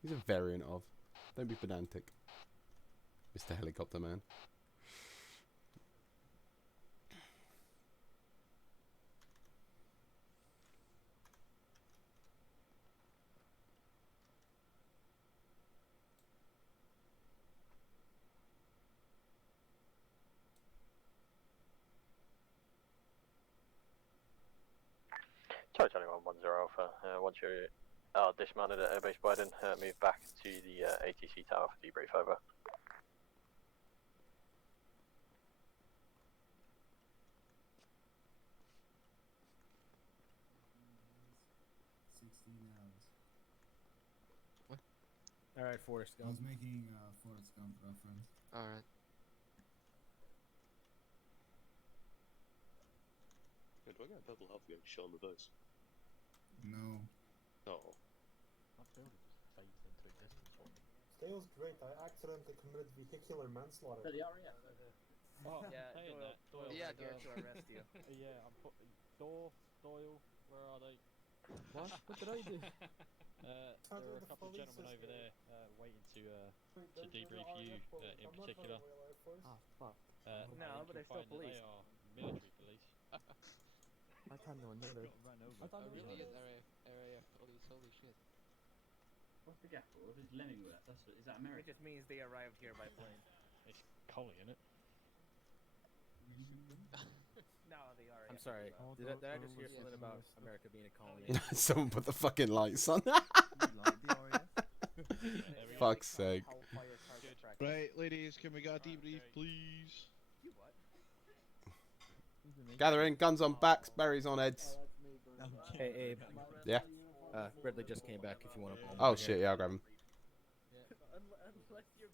He's a variant of. Don't be pedantic, Mr. Helicopter Man. Sorry, Charlie 10 Alpha. Once you're dismounted at Airbase Biden, move back to the ATC tower for debrief. Over. Alright, Forrest Gump. I was making Forrest Gump reference. Alright. Hey, do I get a double half game shot in reverse? No. Oh. My building was phased into existence for me. Stale's great. I accidentally committed vehicular manslaughter. The RAF. Oh, Yeah, saying Doyle. that, Doyle. Yeah, Here to arrest you. Yeah, I'm putting Doyle, where are they? What? What did I do? There are a couple of gentlemen over there waiting to debrief you in particular. Oh, fuck. No, but they're still police. They are military police. I can't know another. I thought it was Really is RAF police, holy shit. What's the gap for? What is Leningrad? Is that It American? just means they arrived here by plane. It's Collie, isn't it? No, the RAF. I'm sorry. Did I just hear something about America being a colony? Someone put the fucking lights on. Fuck's sake. Right, ladies, can we get a debrief, please? Gathering, guns on backs, berries on heads. Hey, Abe. Yeah. Ridley just came back. If you want to. Oh shit, yeah, I'll grab him.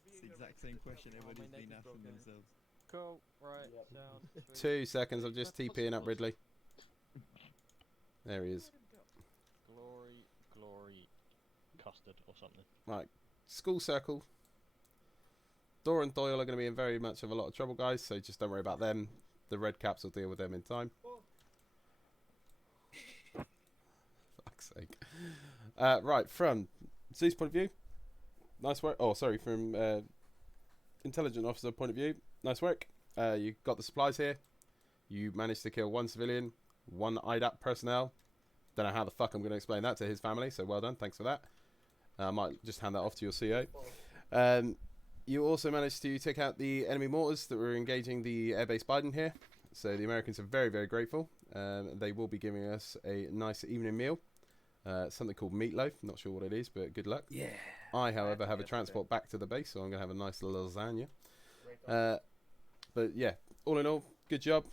It's the exact same question everybody's been asking themselves. Cool, right, sound. 2 seconds, I'm just TPing up Ridley. There he is. Glory, custard or something. Right, school circle. Dora and Doyle are going to be in very much of a lot of trouble, guys, so just don't worry about them. The red caps will deal with them in time. Fuck's sake. Right, from Zeus' point of view, nice work. Oh, sorry, from intelligent officer point of view, nice work. You got the supplies here. You managed to kill 1 civilian, 1 IDAP personnel. Don't know how the fuck I'm going to explain that to his family, so well done. Thanks for that. I might just hand that off to your CO. You also managed to take out the enemy mortars that were engaging the airbase Biden here. So the Americans are very, very grateful. They will be giving us a nice evening meal. Something called meatloaf. Not sure what it is, but good luck. Yeah. I, however, have a transport back to the base, so I'm going to have a nice lasagna. But yeah, all in all, good job.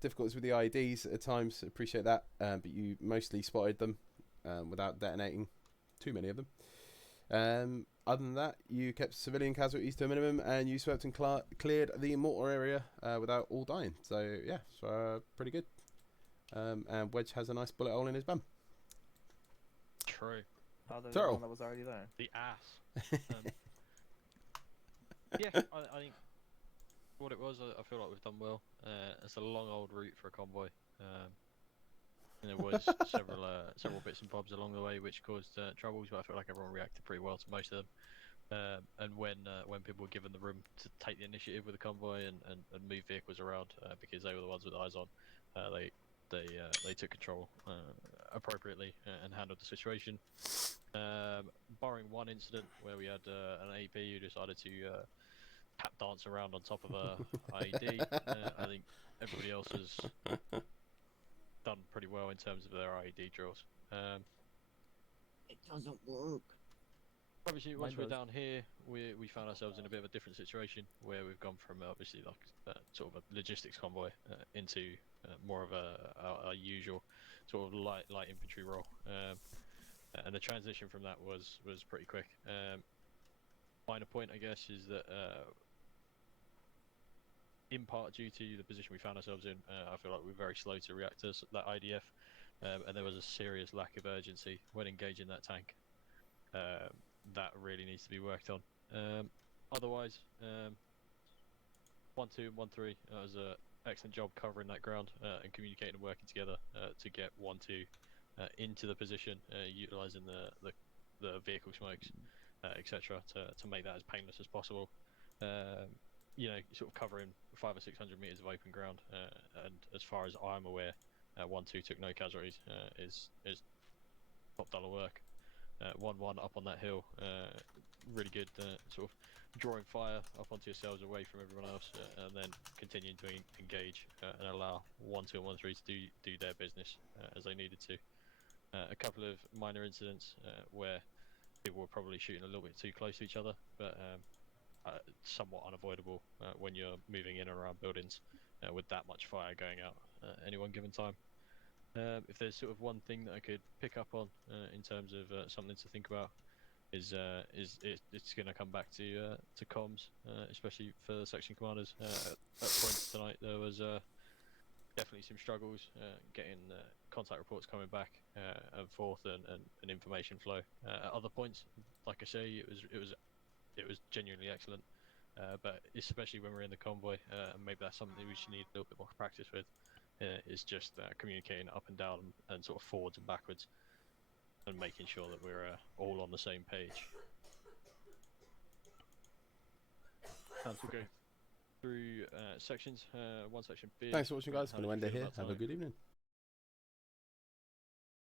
Difficulties with the IEDs at times, appreciate that. But you mostly spotted them without detonating too many of them. Other than that, you kept civilian casualties to a minimum, and you swept and cleared the mortar area without all dying. So yeah, so pretty good. And Wedge has a nice bullet hole in his bum. True. Other than Turtle. the one that was already there. The ass. Yeah, I think what it was, I feel like we've done well. It's a long old route for a convoy. And there was several bits and bobs along the way which caused troubles, but I feel like everyone reacted pretty well to most of them. And when people were given the room to take the initiative with the convoy and move vehicles around, because they were the ones with eyes on, they took control appropriately and handled the situation. Barring one incident where we had an AP who decided to tap dance around on top of a IED, I think everybody else has done pretty well in terms of their IED drills. It doesn't work. Obviously, once we're down here, we found ourselves in a bit of a different situation where we've gone from obviously like sort of a logistics convoy into more of our usual sort of light infantry role, and the transition from that was pretty quick. Minor point, I guess, is that in part due to the position we found ourselves in, I feel like we're very slow to react to that IDF, and there was a serious lack of urgency when engaging that tank. That really needs to be worked on. Otherwise, 1-2 and 1-3 was an excellent job covering that ground and communicating and working together to get 1-2 into the position, utilising the vehicle smokes, etc., to make that as painless as possible. You know, sort of covering 500 or 600 meters of open ground, and as far as I'm aware, 1-2 took no casualties. Is top dollar work. 1-1 up on that hill, really good sort of drawing fire up onto yourselves away from everyone else, and then continuing to engage and allow 1-2 and 1-3 to do their business as they needed to. A couple of minor incidents where people were probably shooting a little bit too close to each other, but somewhat unavoidable when you're moving in and around buildings with that much fire going out at any one given time. If there's sort of one thing that I could pick up on in terms of something to think about, is it's going to come back to comms, especially for the section commanders. At points tonight there was definitely some struggles getting contact reports coming back and forth and information flow. At other points, like I say, it was genuinely excellent, but especially when we're in the convoy, and maybe that's something we should need a little bit more practice with. Is just communicating up and down and sort of forwards and backwards, and making sure that we're all on the same page. We'll go through sections. One section. Thanks for watching, guys. Going to end it here. Have a good evening.